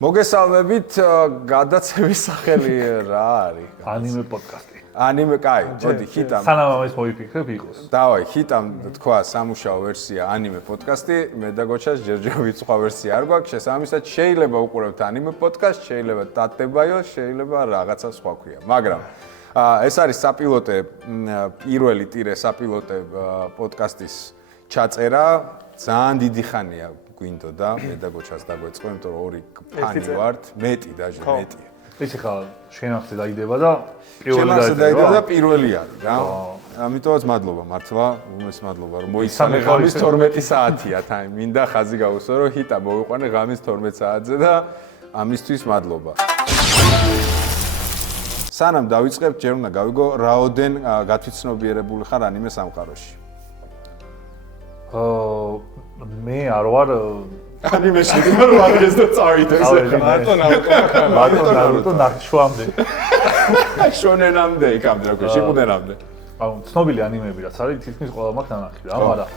მოგესალმებით, გადაცევის სახელი რა არის? ანიმე პოდკასტი. ანიმე, კაი, მოდი, ხიტამ. სანამ ამას მოიფიქრებ იყოს. დავაი, ხიტამ თქვა სამუშაო ვერსია ანიმე პოდკასტი, მე და გოჩას ჯერჯერობით სხვა ვერსია არ გვაქვს, შესაბამისად შეიძლება უყურებთ ანიმე პოდკასტს, შეიძლება დატებაიო, შეიძლება რაღაცა სხვა ქვია, მაგრამ ეს არის საპილოტე, პირველი ტირე საპილოტე პოდკასტის ჩაწერა, ძალიან დიდი ხანია გვინდოდა, მე და გოჩას დაგვეწყო, იმიტომ რომ ორი ფანი ვართ, მეტი დაჟე, მეტი. იცი ხა, შენახზე დაიდება და პირველი არის რა. ამიტომაც მადლობა მართლა, უმეს მადლობა რომ მოიცანე ღამის 12 საათია, თან მინდა ხაზი გავუსვა რომ ჰიტა მოვიყვანე ღამის 12 საათზე და ამისთვის მადლობა. სანამ დავიწყებთ, ჯერ უნდა გავიგო რაოდენ გათვითცნობიერებული ხარ ანიმე სამყაროში. მე არ ვარ ანიმეში ვარ ვარგეს და წავიდეს. მარტო ნარუტო ნახშვამდე. შონენამდე იქამდე რა ქვია, შიკუნენამდე. ანუ ცნობილი ანიმეები რაც არის, თითქმის ყველა მაქვს ნანახი რა, მაგრამ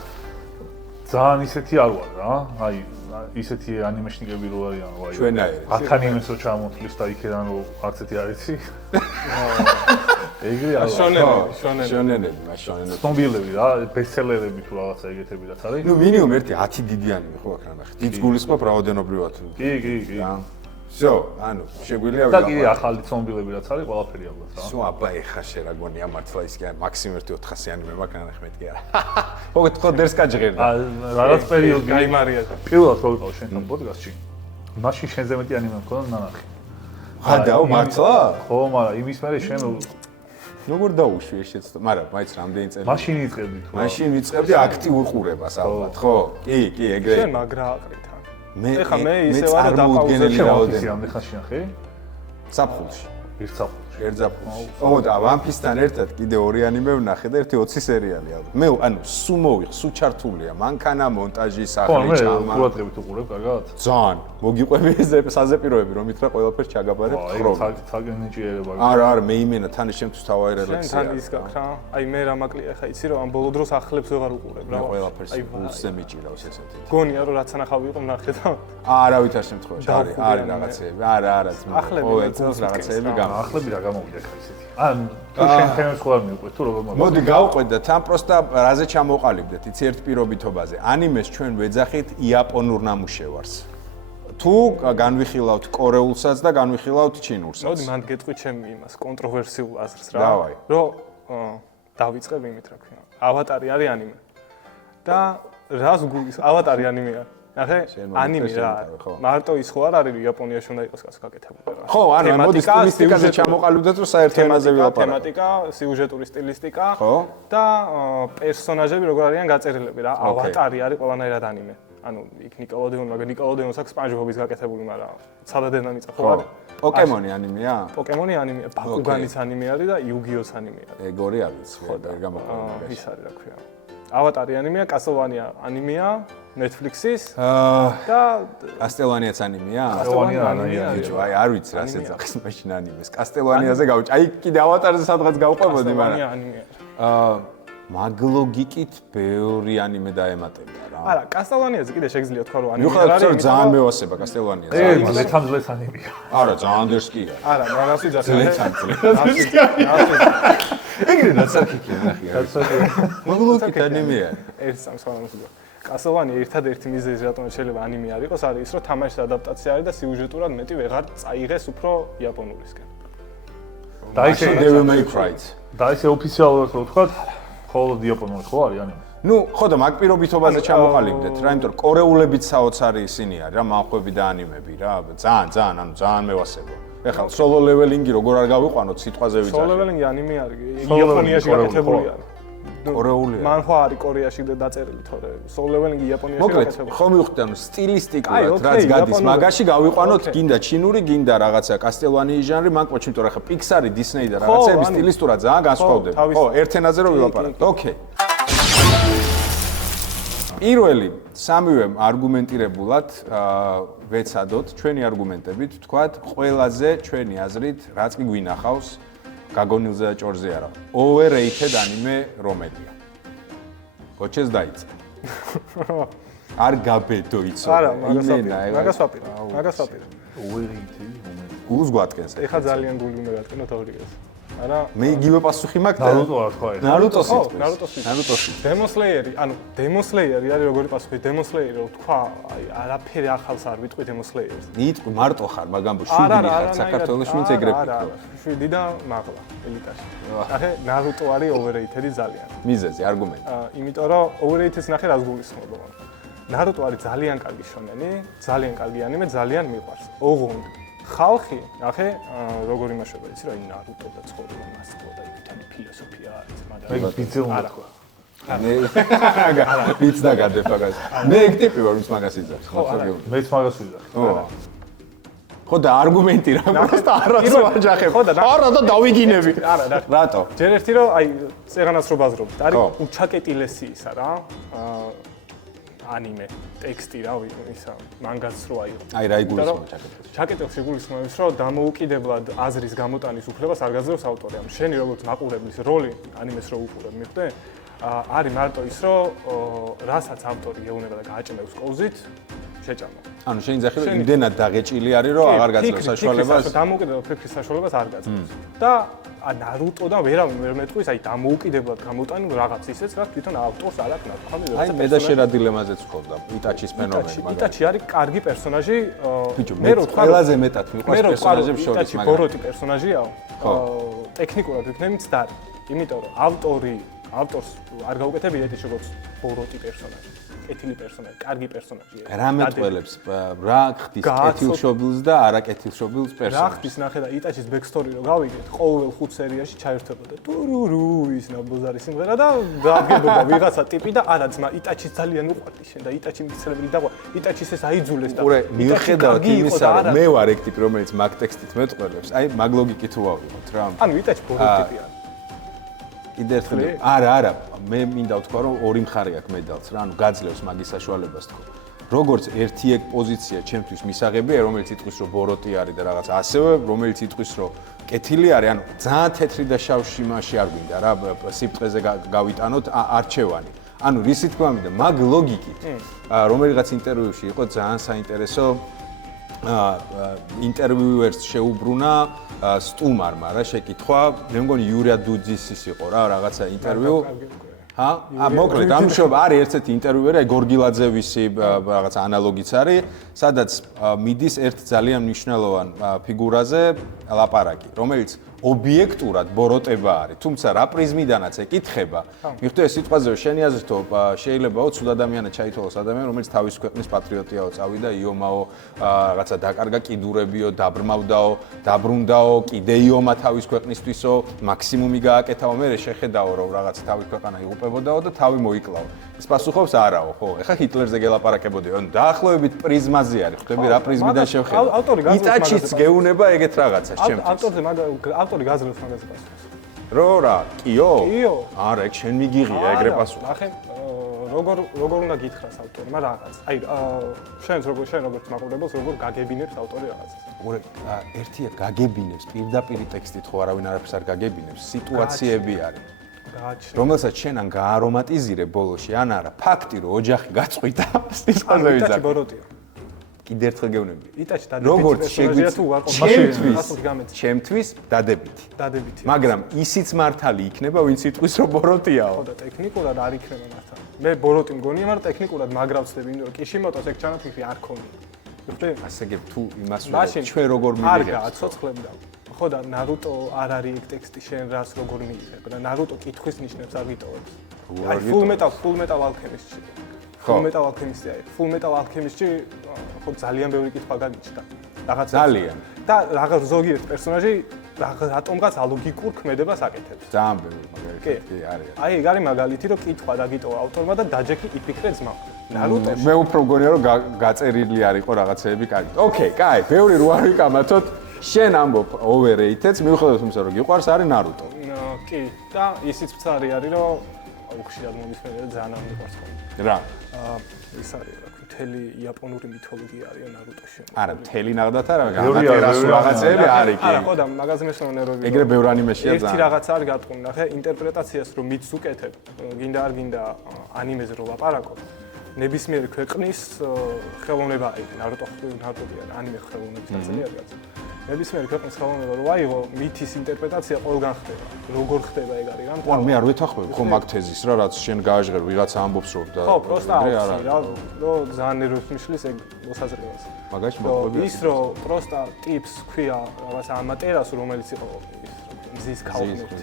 ძალიან ისეთი არ ვარ რა. აი, ისეთი ანიმეშნიკები რო არიან, აი. ჩვენაირი. 10 ანიმეს რო ჩამოთვლის და იქიდან რო არც ერთი არ იცი. ეგრე არის. შონენები, მაშონენები. ცნობილები რა, ბესტსელერები თუ რაღაცა ეგეთები რაც არის. ნუ მინიმუმ ერთი 10 დიდი ანიმე ხო აქ ნახე. დიდ გულისხმობ რაოდენობრივად. კი. всё, ანუ შეგვიძლია და კიდე ახალი ცნობილები რაც არის, ყველაფერი ალბათ რა. всё, აბა ეხა შე რა გონია მართლა ის კი მაქსიმუმ 1-400 ანიმე მაქვს ნახე მეტი არა. მოგეთ ხო დერსკა ჟღერდა. რაღაც პერიოდი გაიმარია. პირველად რო ვიყავ შენთან პოდკასტში. მაშინ შენზე მეტი ანიმე მქონდა ნანახი. ხადაო მართლა? ხო, მაგრამ იმის მერე შენ როგორ დაუშვი ეს შეცდო, მაგრამ მაინც რამდენი წელი. მაშინ იწყებდი თუ. მაშინ ვიწყებდი აქტიურ ყურებას ალბათ, ხო? კი, ეგრე. შენ მაგრა აყრით ან. მე ისე ვარ და წარმოუდგენელი რაოდენობა. რამდენი ხანში ნახე? საფხულში. ერთსაფხულში. ერთზაფხულში. ო და ვამფისთან ერთად კიდე ორი ანიმე ვნახე და ერთი 20 სერიალი ალბათ. მე ანუ სუ მოვიხ, სუ ჩართულია, მანქანა, მონტაჟი, სახელი, ჭამა. ხო, ყურადღებით უყურებ, კარგად? ძალიან. მოგიყვები საზეპიროები რომ ითხრა ყველაფერს ჩაგაბარებ ხროვ. თაგენ ნიჭიერება. არა, მე იმენა თან შემთხვევით თავი რელაქსია. თან ის გაქვს რა. აი მე რა მაკლია ხა იცი რომ ამ ბოლო დროს ახლებს ვეღარ უყურებ რა. მე ყველაფერს პულსზე მიჭირავს ესეთი. გონია რომ რაც ანახავი იყო ნახე და არავითარ შემთხვევაში არის რაღაცეები. არა, ახლები ეს რაღაცეები გამა. ახლები რა გამოვიდა ხა ისეთი. ან თუ შენ თემებს ხوار მიუყვეთ თუ როგორ მოგვიყვეთ. მოდი გავყვეთ და თან პროსტა რაზე ჩამოყალიბდეთ, იცი ერთ პირობითობაზე. ანიმეს ჩვენ ვეძახით იაპონურ ნამუშევარს. თუ განვიხილავთ კორეულსაც და განვიხილავთ ჩინურსაც. მოდი მანდ გეტყვი ჩემი იმას კონტროვერსიულ აზრს რა. დავაი. რომ დავიწყებ იმით რა ქვია. ავატარი არის ანიმე. და რას გულის ავატარი ანიმეა. ნახე, ანიმე რა. მარტო ის ხო არ არის იაპონიაში უნდა იყოს კაც გაკეთებული რა. ხო, არა, მოდი სტილისტიკაზე ჩამოყალიბდეთ, რომ საერთო თემაზე ვილაპარაკოთ. თემატიკა, სიუჟეტური სტილისტიკა ხო? და პერსონაჟები როგორ არიან გაწერილები რა. ავატარი არის ყველანაირად ანიმე. ანუ იქ ნიკოლოდეონს აქვს სპანჯბობის გაკეთებული, მაგრამ ცალადენა მიწა ხო არის? პოკემონი ანიმეა? პოკემონი ანიმეა, ბაკუგანის ანიმე არის და იუგიოს ანიმე არის. ეგორი არ ვიცი, ვერ გამოყენებია. ის არის რა ქვია. ავატარი ანიმეა, კასლვანია ანიმეა, Netflix-ის და კასტელვანიაც ანიმეა? კასტელვანია ანიმეა. ბიჭო, აი არ ვიცი რა შეძახის მაშინ ანიმეს. კასტელვანიაზე გავჭი. აი კიდე ავატარზე სადღაც გავყვებოდი, მაგრამ კასტელვანია ანიმეა. მაგლოგიკით ბევრი ანიმე დაემატებია რა. არა, კასტელვანიაზე კიდე შეგიძლია თქვა რომ ანიმე არ არის. ძალიან მევასება კასტელვანიაზე. ლეთანძლეს ანიმეა. არა, ძალიან დერსკი არის. არა, მაგას ვიძახე. ეგრე ნაცარქიქია ნახე. მაგლოგიკით ანიმეა. ერთ სამსვანოს გქონდა. კასტელვანია ერთადერთი მიზეზი რატომ შეიძლება ანიმე არ იყოს, არის ის რომ თამაშის ადაპტაცია არის და სიუჟეტურად მეტი ვეღარ წაიღეს უფრო იაპონურისკენ. და ისე Devil May Cry. და ისე ოფიციალურად რო ვთქვა, ხოლმე იაპონური ხო არის ანიმე. ნუ, ხო და მაგ პირობითობაზე ჩამოყალიბდეთ რა, იმიტომ რომ კორეულებიც საოცარი ისინი არის რა, მანხვები და ანიმები რა, ძალიან, ანუ ძალიან მევასება. ეხლა solo leveling-ი როგორ არ გავიყვანოთ სიტყვაზე ვიძახი. Solo leveling-ი ანიმე არის, იაპონიაში გაკეთებული არის. კორეულია. მან ხო არის კორეაში დაწერილი, თორე Solo leveling-ი იაპონიაში მოკლედ, გაკეთებული. ხო მივხვდი, ანუ სტილისტიკურად რაც გადის მაგაში გავიყვანოთ, გინდა ჩინური, გინდა რაღაცა კასტელვანიის ჟანრი, მანკოჩი, იმიტომ რომ ხა Pixar-ი, Disney და რაღაცები სტილისტურად ძალიან განსხვავდება. ხო, ერთ ენაზე რო ვილაპარაკოთ. ოკეი. პირველი სამივე არგუმენტირებულად ვეცადოთ ჩვენი არგუმენტებით, ვთქვათ, ყველაზე ჩვენი აზრით, რაც კი გვინახავს, გაგონილზე და ჭორზე არა. Overrated anime რომელია? გოჩეს დაიწყე. არ გაბედო იცო. არა, მაგას ვაპირებ. overrated გულს გვატკენს. ეხლა ძალიან გული უნდა გატკენოთ ორივეს. არა მე იგივე პასუხი მაქვს. ნარუტო რა თქვა ეს. ნარუტოს ხო, იტყვის. ნარუტოს. ნარუტოს. Demon Slayer-ი, ანუ Demon Slayer-ი არის როგორი პასუხი? Demon Slayer-ი რო თქვა, აი არაფერი ახალს არ ვიტყვი Demon Slayer-ს. იტყვი მარტო ხარ, მაგამ 7 ხარ საქართველოს ვინც ეგრევე. არა, 7 და მაღლა ელიტაში. ნახე, Naruto არის overrated-ი ძალიან. მიზეზი, არგუმენტი. იმიტომ რომ overrated-ს ნახე რას გულისხმობა. Naruto არის ძალიან კარგი შონენი, ძალიან კარგი ანიმე, ძალიან მიყვარს. ოღონდ ხალხი, ნახე, როგორ იმაშობა, იცი რა, Naruto და ცხოვრება მასკო და იქითანი ფილოსოფია არის, მაგრამ მე ბიძე უნდა თქვა. მე ვიც დაგადებ მაგას. მე ეგ ტიპი ვარ, ვის მაგას იძახს. ხო, მეც მაგას ვიძახი. ხო და არგუმენტი რა მაქვს და არას ვაჯახებ. ხო და არა და დავიგინები. არა, რა. რატო? ჯერ ერთი რომ აი წეღანას რო ბაზრობთ, არის უჩაკეტილესი ისა რა. ანიმე ტექსტი რა ისა მანგაც რო აიღო. აი რა იგულისხმება ჩაკეტილში. ჩაკეტილში იგულისხმებს რომ დამოუკიდებლად აზრის გამოტანის უფლებას არ გაძლევს ავტორი. ამ შენი როგორც მაყურებლის როლი ანიმეს რო უყურებ, მიხვდე? არის მარტო ის რომ რასაც ავტორი ეუბნება და გააჭმევს კოვზით შეჭამა. ანუ შენ ძახი რომ იმდენად დაღეჭილი არის რომ აღარ გაძლევს საშუალებას. დამოუკიდებლად ფიქრის საშუალებას არ გაძლევს. და Naruto და ვერავინ ვერ მეტყვის აი დამოუკიდებლად გამოტანილ რაღაც ისეც რაც თვითონ ავტორს არ აქვს ნათქვამი. აი მე და შენ რა დილემაზეც ვქონდა იტაჩის ფენომენი მაგალითად. იტაჩი არის კარგი პერსონაჟი. მე რო თქვა ყველაზე მეტად მიყვარს პერსონაჟებს შორის იტაჩი ბოროტი პერსონაჟიაო. ტექნიკურად ვიქნები მცდარი. იმიტომ რომ ავტორს არ გაუკეთებია ეტიში როგორც ბოროტი პერსონაჟი. კეთილი პერსონაჟი, კარგი პერსონაჟია. რა მეტყველებს რა ხდის კეთილშობილს და არაკეთილშობილს პერსონაჟს. რა ხდის ნახე და იტაჩის ბექსტორი რო გავიგეთ, ყოველ 5 სერიაში ჩაერთვებოდა ტურურუ ის ნაბოზარი სიმღერა და დადგებოდა ვიღაცა ტიპი და არა ძმა იტაჩის ძალიან უყვარდი შენ და იტაჩი მიცელებელი და იტაჩის ეს აიძულეს და ურე მიუხედავად იმისა რომ მე ვარ ეგ ტიპი რომელიც მაგ ტექსტით მეტყველებს, აი მაგ ლოგიკით თუ ავიღოთ რა. ანუ იტაჩი ბოროტი ტიპია. კიდე ერთხელ არა მე მინდა ვთქვა რომ ორი მხარე აქვს მედალს რა ანუ გაძლევს მაგის საშუალებას თქო როგორც ერთი ეგ პოზიცია ჩემთვის მისაღებია რომელიც იტყვის რომ ბოროტი არის და რაღაც ასევე რომელიც იტყვის რომ კეთილი არის ანუ ძალიან თეთრი და შავში მასში არ გვინდა რა სიფტყეზე გავიტანოთ არჩევანი ანუ რისი თქმა მინდა მაგ ლოგიკით რომელიღაც ინტერვიუში იყო ძალიან საინტერესო ინტერვიუერს შეუბრუნა სტუმარმა რა შეკითხვა მე მგონი იურია დუძის იყო რა რაღაცა ინტერვიუ მოკლედ ამშობ არის ერთ-ერთი ინტერვიუერი გორგილაძევისი რაღაც ანალოგიც არის სადაც მიდის ერთ ძალიან მნიშვნელოვან ფიგურაზე ლაპარაკი რომელიც ობიექტურად ბოროტება არის თუმცა რა პრიზმიდანაც ეკითხება მიხვდე სიტყვაზე შენი აზრით შეიძლებაო ცუდ ადამიანად ჩაითვალოს ადამიანი რომელიც თავის ქვეყნის პატრიოტიაო წავიდა იომაო რაღაცა დაკარგა კიდურებიო დაბრმავდაო დაბრუნდაო კიდე იომა თავის ქვეყნისთვისო მაქსიმუმი გააკეთაო მე შეხედაო რომ რაღაც თავის ქვეყანა იღუპებოდაო და თავი მოიკლაო ის პასუხობს არაო ხო ეხა ჰიტლერზე გელაპარაკებოდი ანუ დაახლოებით პრიზმაზე არის ხვდები რა პრიზმიდან შევხედა იტაჩიც გეუნება ეგეთ რაღაცას ჩემთვის ავტორი გაძლევს მაგაზე პასუხს. რო რა, კიო? კიო. არა, ეგ შენ მიგიღია ეგრე პასუხი. ნახე, როგორ უნდა გითხრას ავტორმა რაღაც. აი, შენ როგორც მაყურებელს როგორ გაგებინებს ავტორი რაღაცას. ურე, ერთია გაგებინებს პირდაპირ ტექსტით ხო არავინ არაფერს არ გაგებინებს, სიტუაციები არის. გააჩნია. რომელსაც შენ ან გაარომატიზირებ ბოლოში, ან არა, ფაქტი რომ ოჯახი გაწყვიტა, სიტყვაზე ვიზარ. იტაჩი ბოროტია. კიდე ერთხელ გეუბნები. იტაჩი დადებითი პერსონაჟია თუ უარყოფითი. ჩემთვის დადებითი. დადებითი. მაგრამ ისიც მართალი იქნება, ვინც იტყვის რომ ბოროტიაო. ხო და ტექნიკურად არ იქნება მართალი. მე ბოროტი მგონია, მაგრამ ტექნიკურად მაგრავცდები, იმიტომ რომ კიშიმოტოს ეგ ჩანაფიქრი არ ქონია. ხოდი? ასეგებ თუ იმას ვიყავ, ჩვენ როგორ მივიღებთ? არ გააცოცხლებდა. ხო და Naruto არ არის ეგ ტექსტი შენ რას როგორ მიიღებ და Naruto კითხვის ნიშნებს არ გიტოვებს. აი Full Metal Alchemist-ში. Full Metal Alchemist-ი არის. Full Metal Alchemist-ში ხო ძალიან ბევრი კითხვა განიჩნდა. რაღაც ძალიან. და რაღაც ზოგიერთ პერსონაჟი რატომღაც ალოგიკურ ქმედებას აკეთებს. ძალიან ბევრი მაგალითი არის. აი ეგ არის მაგალითი რომ კითხვა დაგიტოვა ავტორმა და დაჯექი იფიქრე ძმა. Naruto-ში მე უფრო მგონია რომ გაწერილი არისო რაღაცეები კარგი. ოკეი, კაი, ბევრი რო არ ვიკამათოთ. შენ ამბობ overrated-ს, მიუხედავად იმისა, რომ გიყვარს არის Naruto. კი, და ისიც მცარი არის, რომ უხშირად მომისმენია და ძალიან არ მიყვარს ხოლმე. რა? ის არის, რა ქვია, მთელი იაპონური მითოლოგია არის Naruto-ში. არა, მთელი ნახდათ არა, ამატერასულ რაღაცეები არის კი. არა, ხო და მაგაზე მესმენა ნერვები. ეგრე ბევრ ანიმეშია ძალიან. ერთი რაღაც არის გატყუნი, ნახე, ინტერპრეტაციას რომ მიც უკეთებ, გინდა არ გინდა ანიმეზე რომ ლაპარაკობ. ნებისმიერი ქვეყნის ხელოვნება აი ნარუტო ანიმე ხელოვნების ნაწილი არის. ნებისმიერი ქვეყნის ხელოვნება რო აიღო, მითის ინტერპრეტაცია ყველგან ხდება. როგორ ხდება ეგ არის რა? მე არ ვეთანხმები ხო მაგ თეზის რა, რაც შენ გააჟღერ ვიღაცა ამბობს რომ და ხო, პროსტა არა, რო ძალიან ნერვებს მიშლის ეგ მოსაზრებას. მაგაში მოყვები. ის რო პროსტა ტიპს ქვია რაღაც ამატერას რომელიც იყო ის მზის ქალხმები.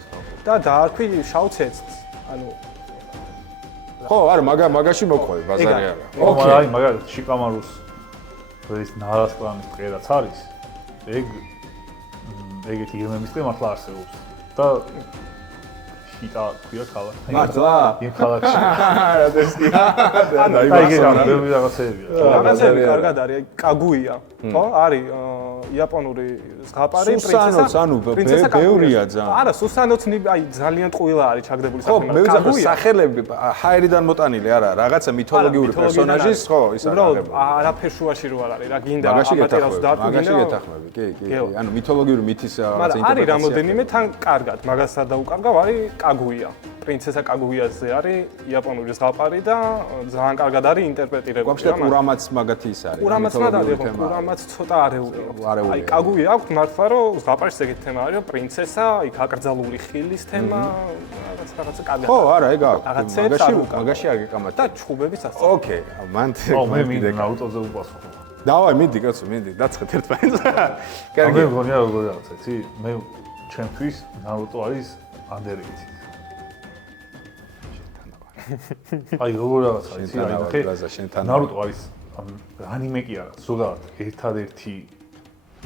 და დაარქვი შავცეცს, ანუ ხო, არა, მაგაში მოყვები, ბაზარი არა. ოკეი. აი, მაგალითად, შიკამარუს ეს ნარასკლანის ტყე რაც არის, ეგეთი გემების ტყე მართლა არსებობს. და შიტა ქვია ქალაქი. მართლა? იმ ქალაქში. რა დესტია? აი, ბევრი რაღაცებია. რაღაცები კარგად არის, აი კაგუია, ხო? არის იაპონური ზღაპარი სუსანოც, ანუ ბევრია ძალიან. არა, სუსანოც აი ძალიან ტყუილა არის ჩაგდებული ხო, მე ვიძახე სახელები ჰაერიდან მოტანილი არა, რაღაცა მითოლოგიური პერსონაჟის, ხო, ის არის. უბრალოდ არაფერ შუაში რო არ არის, რა გინდა ამატერას დაარქვი, მაგაში გეთახმები, კი. ანუ მითოლოგიური მითის რაღაცა მაგრამ არის რამოდენიმე თან კარგად, მაგასაც დაუკარგავ არის კაგუია. პრინცესა კაგუიაზე არის იაპონური ზღაპარი და ძალიან კარგად არის ინტერპრეტირებული. ვაფშე კურამაც მაგათი ის არის. კურამაცმა დაიღო, კურამაც ცოტა არეულია. აი კაგუია აქვს მართლა რომ ზღაპარში ეგეთი თემა არის, პრინცესა, იქ აკრძალული ხილის თემა, რაღაცა კარგად. ხო, არა, ეგ აქვს. მაგაში არ გეკამათ. და ჩხუბების ასწავლე. ოკეი, მან მე მინდა ნარუტოზე უპასუხო. დავაი, მიდი კაცო, მიდი, დაცხეთ ერთმანეთს. კარგი. მე მგონია როგორ რაღაცა, იცი? მე ჩემთვის ნარუტო არის underrated. აი როგორ რაღაცა, იცი? აი ნარუტო არის ანიმე კი არა, ზოგადად ერთადერთი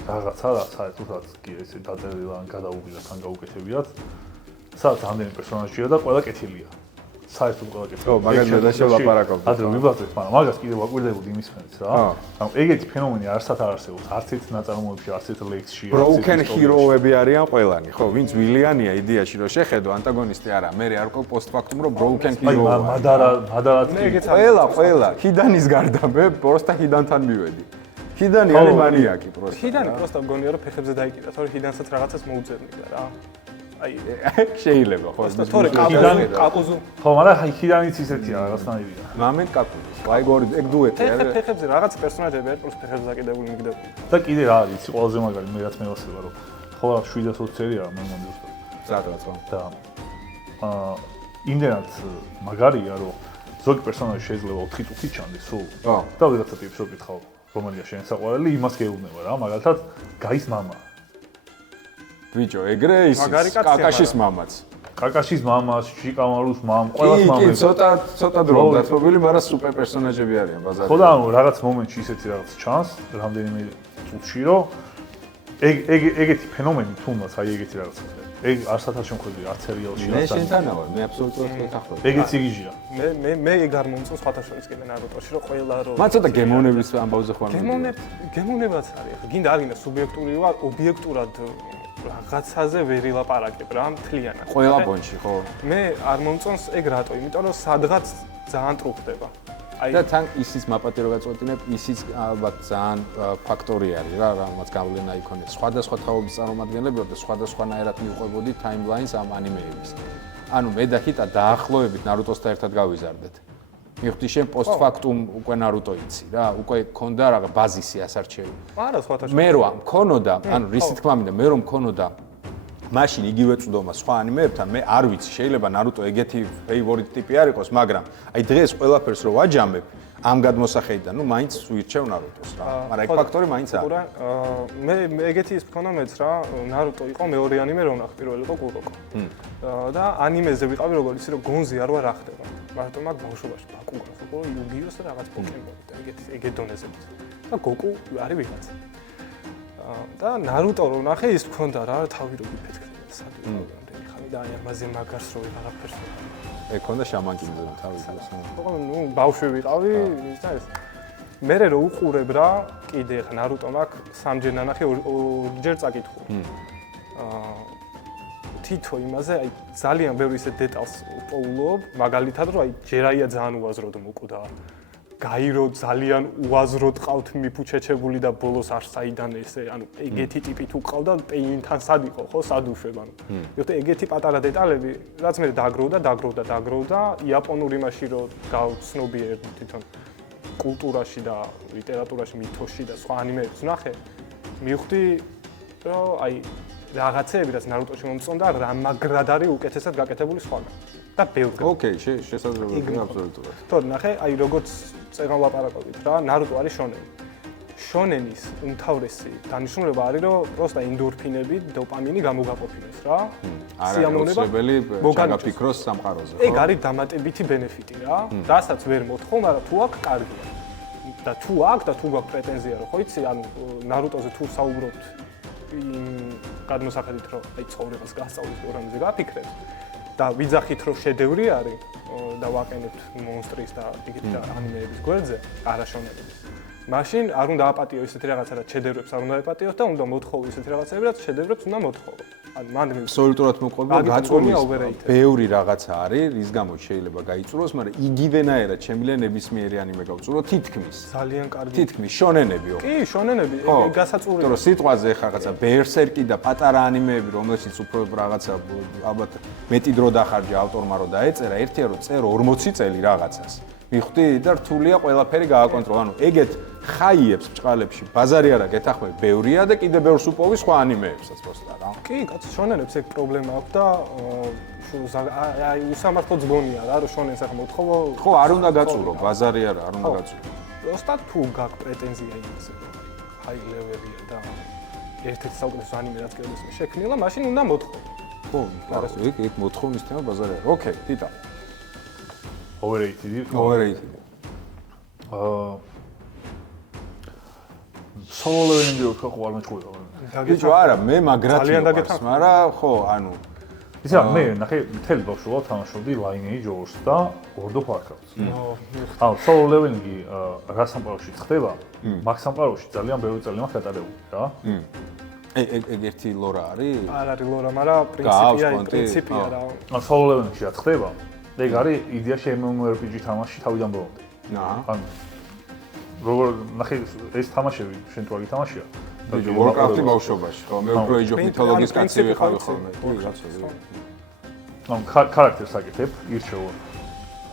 რაღაცა რა საერთოდ კი ესე დაწერილი ან გადაუღილათ ან გაუკეთებიათ. სადაც ამდენი პერსონაჟია და ყველა კეთილია. საერთოდ ყველა კეთილია. ხო, მაგაზე და შევაპარაკობთ. ადრე ვიბაძეთ, მაგრამ მაგას კიდევ ვაკვირდებოდი იმის ფენს რა. ანუ ეგეთი ფენომენი არცად არ არსებობს, არც ერთ ნაწარმოებში, არც ერთ ლექსში. Broken hero-ები არიან ყველანი, ხო, ვინც ვილიანია იდეაში რომ შეხედო ანტაგონისტი არა, მე არ ყო პოსტფაქტუმ რომ broken hero-ია. მადარა ყველა ჰიდანის გარდა მე პროსტა ჰიდანთან მივედი. ჰიდანი არის მანიაკი პროსტა. ჰიდანი პროსტა მგონია რომ ფეხებზე დაიკიდა, თორე ჰიდანსაც რაღაცას მოუძებნიდა რა. აი შეიძლება ხო და თორე კაკუზუ ხო მაგრამ აი ჰიდანიც ისეთია რაღაცნაირია მამენ კაკუზუ აი გორი ეგ დუეტია ფეხებზე რაღაც პერსონაჟები არის პროს ფეხებზე დაკიდებული მიგდებული და კიდე რა არის იცი ყველაზე მაგარი მე რაც მევასება რომ ხო 720 სერია მე მომდი უბრალოდ სადღაც ხო და იმდენად მაგარია რომ ზოგი პერსონაჟი შეიძლება 4 წუთი ჩანდეს სულ და ვიღაცა ტიპს რო კითხავ რომელია შენ საყვარელი იმას გეუბნება რა მაგალითად გაის მამა ბიჭო, ეგრე ის კაკაშის მამაც. კაკაშის მამას, შიკამარუს მამ, ყველას მამებს. კი, ცოტა დრო დათმობილი, მაგრამ სუპერ პერსონაჟები არიან ბაზარში. ხო და ანუ რაღაც მომენტში ისეთი რაღაც ჩანს, რამდენიმე წუთში, რომ ეგეთი ფენომენი თუნდაც აი ეგეთი რაღაცა. ეგ არცად არ შემოხვედრია არც სერიალში. მე შენთანა ვარ, მე აბსოლუტურად ვეთანხმები. ეგეც იგიჟია. მე ეგ არ მომწონს სხვათა შორის კიდე ნარუტოში, რომ ყველა რო მათ ცოტა გემოვნების ამბავზე ხوار. გემოვნებაც არის. გინდა არ გინდა სუბიექტური ვარ, ობიექტურად რაღაცაზე ვერ ილაპარაკებ რა, მთლიანად. ყველა პონჩი, ხო. მე არ მომწონს ეგ რატო? იმიტომ რომ სადღაც ძალიან ტრუხდება. და თან ისიც მაპატი რო გაწყვეტინებ, ისიც ალბათ ძალიან ფაქტორი არის რა, რამაც გავლენა იქონია. სხვადასხვა თაობის წარმომადგენლები და სხვადასხვანაირად მიუყვებოდი ტაიმლაინს ამ ანიმეების. ანუ მე და ჰიტა დაახლოებით ნარუტოსთან ერთად გავიზარდეთ. მივხვდი შენ პოსტფაქტუმ უკვე ნარუტო იცი რა, უკვე ქონდა რა ბაზისი ასარჩევი. არა, სხვათა შორის. მე რო მქონოდა, ანუ რისი თქმა მინდა, მე რომ მქონოდა მაშინ იგივე წვდომა სხვა ანიმეებთან, მე არ ვიცი, შეიძლება ნარუტო ეგეთი ფეივორიტ ტიპი არ იყოს, მაგრამ აი დღეს ყველაფერს რო ვაჯამებ ამ გადმოსახედიდან, ნუ მაინც ვირჩევ ნარუტოს რა. მაგრამ ეგ ფაქტორი მაინც არის. მე ეგეთი ის მქონდა მეც რა, ნარუტო იყო მეორე ანიმე რო ვნახე, პირველი იყო კუროკო. და ანიმეზე ვიყავი როგორც იცი რომ გონზი არ ვარ რა ხდება. მარტო მაგ ბავშვობაში ბაკუგანს უყო იუგიოს რაღაც პოკემონი და ეგეთ დონეზე. და გოკუ არის ვიღაც. და ნარუტო რო ვნახე ის მქონდა რა, თავი რო გიფეთქდა. სადღაც ხანი და აი ამაზე მაგარს რო ვიღაფერს. ეგ ქონდა შამანკინზე თავი გასა. ხო, ნუ ბავშვი ვიყავი, ის და ეს. მე რო უყურებ რა, კიდე ხა ნარუტო მაქვს 3 ჯერ ნანახი, 2 ჯერ წაკითხო. თითო იმაზე აი ძალიან ბევრი ისეთ დეტალს პოულობ, მაგალითად რომ აი ჯერაია ძალიან უაზროდ მოკვდა. გაირო ძალიან უაზროდ ყავთ მიფუჩეჩებული და ბოლოს არ საიდან ესე ანუ ეგეთი ტიპი თუ ყავდა პეინთან სად იყო ხო სად უშვებ ანუ მიხდე ეგეთი პატარა დეტალები რაც მე დაგროვდა იაპონურ იმაში რომ გავცნობიერ თვითონ კულტურაში და ლიტერატურაში მითოში და სხვა ანიმეებს ვნახე მივხვდი რომ აი რაღაცეები რაც ნარუტოში მომწონდა რა მაგრად არის უკეთესად გაკეთებული სხვაგან და ბევრ ოკეი შესაძლებელია აბსოლუტურად თორე ნახე აი როგორც წეგან ვლაპარაკობთ რა ნარუტო არის შონენი შონენის უმთავრესი დანიშნულება არის რომ პროსტა ენდორფინები დოპამინი გამოგაყოფილოს რა სიამოვნება მოგაფიქროს სამყაროზე ხო ეგ არის დამატებითი ბენეფიტი რა რასაც ვერ მოთხოვ მაგრამ თუ აქვს კარგია და თუ აქვს და თუ გვაქვს პრეტენზია რომ ხო იცი ანუ ნარუტოზე თუ საუბრობთ იმ გადმოსახედით რომ აი ცხოვრებას გასწავლის ორანზე გაფიქრებს და ვიძახით რომ შედევრი არის და ვაყენებთ მონსტრის და იქით ანიმეების გვერდზე არაშონელების მაშინ არ უნდა აპატიო ისეთი რაღაცა რაც შედევრებს არ უნდა აპატიოს და უნდა მოთხოვო ისეთი რაღაცები რაც შედევრებს უნდა მოთხოვო ანუ მანდ აბსოლუტურად მოყვება გაწურვის ბევრი რაღაცა არის რის გამოც შეიძლება გაიწუროს მაგრამ იგივენაერად შემიძლია ნებისმიერი ანიმე გავწურო თითქმის ძალიან კარგი თითქმის შონენებიო კი შონენები გასაწურია იმიტომ რომ სიტყვაზე ხა რაღაცა ბერსერკი და პატარა ანიმეები რომელშიც უფრო რაღაცა ალბათ მეტი დრო დახარჯა ავტორმა რომ დაეწერა ერთია რომ წერო 40 წელი რაღაცას მიხდი და რთულია ყველაფერი გააკონტროლო ანუ ეგეთ ხაიებს ბჭყალებში ბაზარი არა გეთახმები ბევრია და კიდე ბევრს უპოვი სხვა ანიმეებსაც პროსტა რა კი კაცო შონენებს ეგ პრობლემა აქვს და აი უსამართლო ძგონია რა რომ შონენს ახლა მოთხოვო ხო არ უნდა გაწურო ბაზარი არა არ უნდა გაწურო პროსტა თუ გაქვს პრეტენზია იმაზე რომ ჰაი ლეველია და ერთ-ერთი საუკეთესო ანიმე რაც კიდევ შექმნილა მაშინ უნდა მოთხოვო ხო ეგ მოთხოვნის თემა ბაზარი არა ოკეი თიტა overrated solo leveling-ი უფრო ყوار მეჭყვია. ბიჭო არა მე მაგრად მიყვარს, მაგრამ ხო ანუ ისა მე ნახე მთელი ბავშვობა თამაშობდი Lineage Wars და World of Warcraft. ანუ solo leveling-ი რა სამყაროში ხდება? მაგ სამყაროში ძალიან ბევრი წელი მაქვს გატარებული რა. ეგ ერთი ლორა არის? არ არის ლორა, მაგრამ პრინციპია რა. ანუ solo leveling-ში რა ხდება? ეგ არის იდეაში MMORPG თამაში თავიდან ბოლომდე. ანუ როგორ ნახე ეს თამაშები შენ თუ არ ითამაშია? Warcraft-ი ბავშვობაში, ხო, მე უფრო Age of Mythology-ის კაცი ვიყავი ხოლმე. კი, გასწორებული. ანუ ქარაქტერს აკეთებ, ირჩევ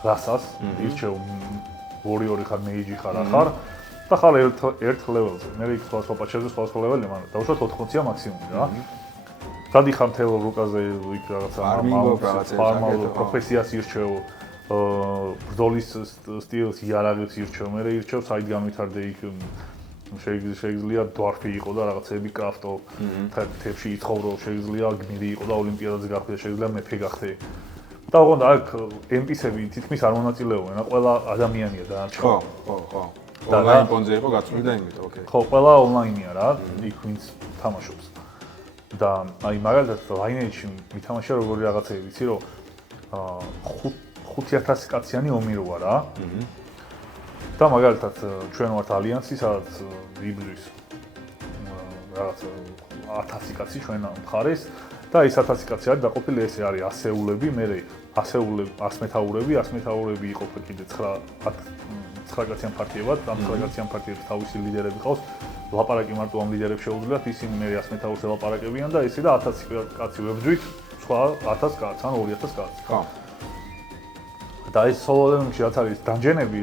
რასას, ირჩევ warrior-ი ხარ, mage-ი ხარ, ახარ და ხარ ერთ level-ზე. მე იქ სხვა პაჩებზე სხვა level-ი, მაგრამ დავუშვათ 80-ია მაქსიმუმი რა. დადიხარ მთელ რუკაზე იქ რაღაცა ფარმალ პროფესიას ირჩევ, ბრძოლის სტილს იარაღებს ირჩევ, მე ირჩევ საით განვითარდე იქ შეიძლება დვარფი იყო და რაღაცები კრაფტო, თებში იცხოვრო, შეიძლება გმირი იყო და ოლიმპიადაზე გახვიდე, შეიძლება მეფე გახდე. და ოღონდ აქ NPC-ები თითქმის არ მონაწილეობენ, ყველა ადამიანია დანარჩენი. ხო. Online ფონზე იყო გაწვილი და იმით, ოკეი. ხო, ყველა online-ია რა, იქ ვინც თამაშობს. და აი მაგალითად Lineage-ში მითამაშია როგორი რაღაცები, ვიცი რომ 5000 კაციანი ომი როა რა. და მაგალითად ჩვენ ვართ ალიანსი, სადაც იბრძვის რაღაც 1000 კაცი ჩვენ მხარეს და ეს 1000 კაცი არის დაყოფილი ესე არის ასეულები, მე ასეულები 100 მეთაურები იყოფა კიდე 9 კაციან პარტიებად, ამ 9 კაციან პარტიებს თავისი ლიდერები ყავს. ლაპარაკი მარტო ამ ლიდერებს შეუძლიათ, ისინი მე 100 მეთაურს ელაპარაკებიან და ესე და 1000 კაცი ვებრძვით, სხვა 1000 კაცს ან 2000 კაცს. ხო. და ეს solo leveling-ში რაც არის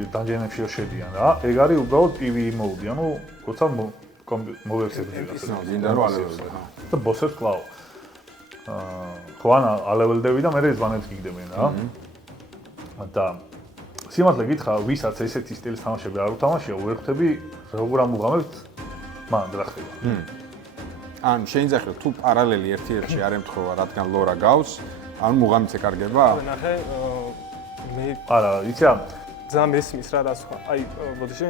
დანჯენებში შედიან რა. ეგ არის უბრალოდ PvE mode, ანუ როცა მოვექსები რაღაცა. მინდა რომ ალეველდე. და ბოსებს კლავ. ხო ან ალეველდები და მე ზვანებს გიგდებენ რა. და სიმართლე გითხრა, ვისაც ესეთი სტილის თამაშები არ უთამაშია, ვერ ხვდები როგორ ამუღამებთ მან რა ხდება. ან შეიძლება თუ პარალელი ერთ-ერთში არ ემთხოვა, რადგან ლორა გავს, ან მუღამიც ეკარგება? ნახე მე არა, იცი რა ძალიან მესმის რა სხვა. აი, ბოდიში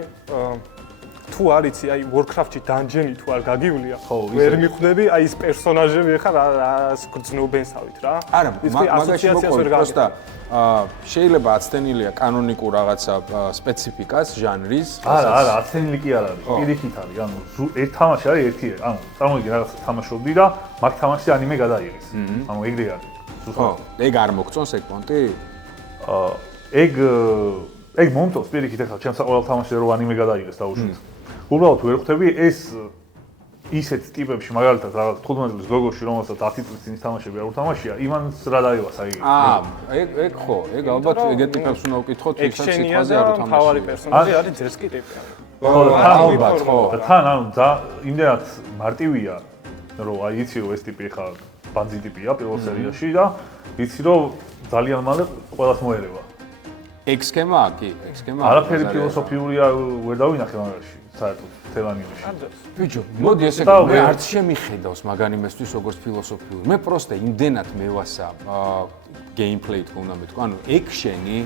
თუ არ იცი, აი Warcraft-ში დანჯენი თუ არ გაგივლია, ვერ მიხვდები აი ეს პერსონაჟები ხა რას გრძნობენსავით რა. არა, მაგაში პროსტა შეიძლება აცდენილია კანონიკურ რაღაცა სპეციფიკას, ჟანრის. არა, აცდენილი კი არ არის. პირიქით არის, ანუ ერთ თამაში არის ერთი, ანუ წარმოგიდგენ რაღაცა თამაშობდი და მაგ თამაშზე ანიმე გადაიღეს. ანუ ეგრე არის. ხო, ეგ არ მოგწონს ეგ პონტი? ეგ მომწონს პირიქით ახლა ჩემს საყოველთაო თამაშზე რომ ანიმე გადაიღეს დაუშვით. უბრალოდ ვერ ხვდები ეს ისეთ ტიპებში მაგალითად რაღაც 15 წლის გოგოში რომელსაც 10 წლის წინ თამაშები არ უთამაშია, იმანს რა დაივას აი. ეგ ხო, ეგ ალბათ ეგეთ ტიპებს უნდა ვკითხოთ, ვისაც სიტყვაზე არ უთამაშია. თავარი პერსონაჟი არის ძერსკი ტიპი. ალბათ ხო. თან ანუ იმდენად მარტივია რომ აი იცი რომ ეს ტიპი ხა ბანძი ტიპია პირველ სერიაში და იცი რომ ძალიან მალე ყველას მოერევა. ეგ სქემა კი, ეგ სქემა. არაფერი ფილოსოფიურია ვერ დავინახე მაგაში, საერთოდ თელ ანიმეში. ბიჭო, მოდი ესე მე არც შემიხედავს მაგანიმესთვის როგორც ფილოსოფიური. მე პროსტა იმდენად მევასა გეიმპლეი თქო უნდა მეთქვა. ანუ ექშენი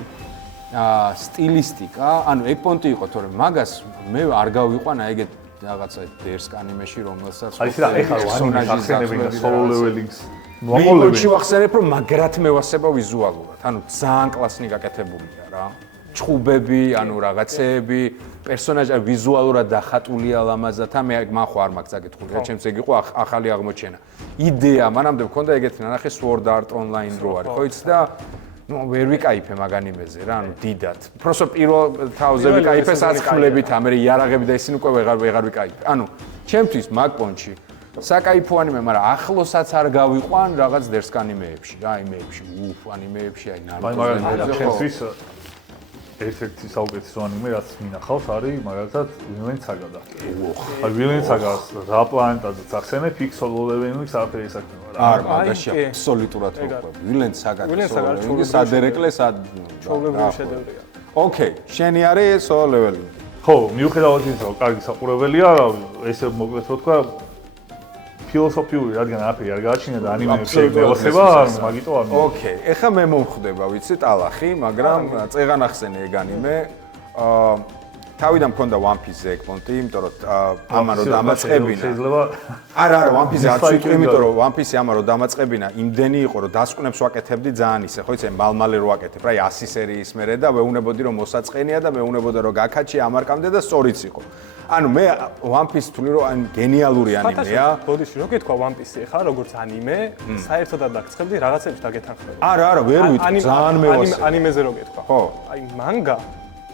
სტილისტიკა, ანუ ეგ პონტი იყო, თორემ მაგას მე არ გავიყვანა ეგეთ რაღაცა დერსკ ანიმეში რომელსაც აი ეს რა ეხლა ანიმეში ახსენებენ და solo leveling-ს მოგონებში ვახსენებ რომ მაგრად მევასება ვიზუალურად. ანუ ძალიან კლასნი გაკეთებულია რა. ჩხუბები, ანუ რაღაცეები, პერსონაჟი ვიზუალურად დახატულია ლამაზად. მე მან ხო არ მაქვს საკითხული, რა ჩემს ეგ იყო ახალი აღმოჩენა. იდეა, მანამდე მქონდა ეგეთი ნანახე Sword Art Online რო არის, ხო იცი და ნუ ვერ ვიკაიფე მაგანიმეზე რა, ანუ დიდად. просто პირველ თავზე ვიკაიფე საწყლებით, ამერე იარაღები და ისინი უკვე ვეღარ ვიკაიფე. ანუ ჩემთვის მაგ პონჩი საკაიფო ანიმე, მაგრამ ახლოსაც არ გავიყვან რაღაც დერსკ ანიმეებში, რა იმეებში, ანიმეებში, აი ნარკოზებზე. ჩემთვის ერთ-ერთი საუკეთესო ანიმე, რაც მინახავს, არის მაგალითად Vinland Saga და. აი Vinland Saga-ს რა პლანეტაზეც ახსენებ, იქ solo leveling-ს არაფერი ესაკნება რა. არ მაგაში აბსოლუტურად ვუყვები. Vinland Saga-ს სადერეკლე სად ჩაოლებული შედევრია. ოკეი, შენი არის solo leveling. ხო, მიუხედავად იმისა, რომ კარგი საყურებელია, ესე მოკლედ რო თქვა ფილოსოფიური, რადგან არაფერი არ გააჩინა და ანიმეებში მევასება, მაგიტო არ მო. ოკეი, ეხლა მე მომხვდება, ვიცი, ტალახი, მაგრამ წეღან ახსენე ეგ ანიმე. თავიდან მქონდა One Piece-ზე ეგ პონტი, იმიტომ რომ ამან რო დამაწყებინა. შეიძლება არა, One Piece-ზე არც ვიტყვი, იმიტომ რომ One Piece-ი ამან რო დამაწყებინა, იმდენი იყო, რომ დასკვნებს ვაკეთებდი ძალიან ისე, ხო იცი, მალმალე რო ვაკეთებ, რა 100 სერიის მერე და ვეუნებოდი რომ მოსაწყენია და ვეუნებოდა რომ გაქაჩი ამარკამდე და სწორიც იყო. ანუ მე One Piece თვლი რომ ან გენიალური ანიმეა. ბოდიში რო გეთქვა One Piece-ი ხა როგორც ანიმე, საერთოდ არ დაგწევდი რაღაცებს დაგეთანხმება. არა, ვერ ვიტყვი, ძალიან მევასება. ანიმეზე რო გეთქვა. ხო. აი მანგა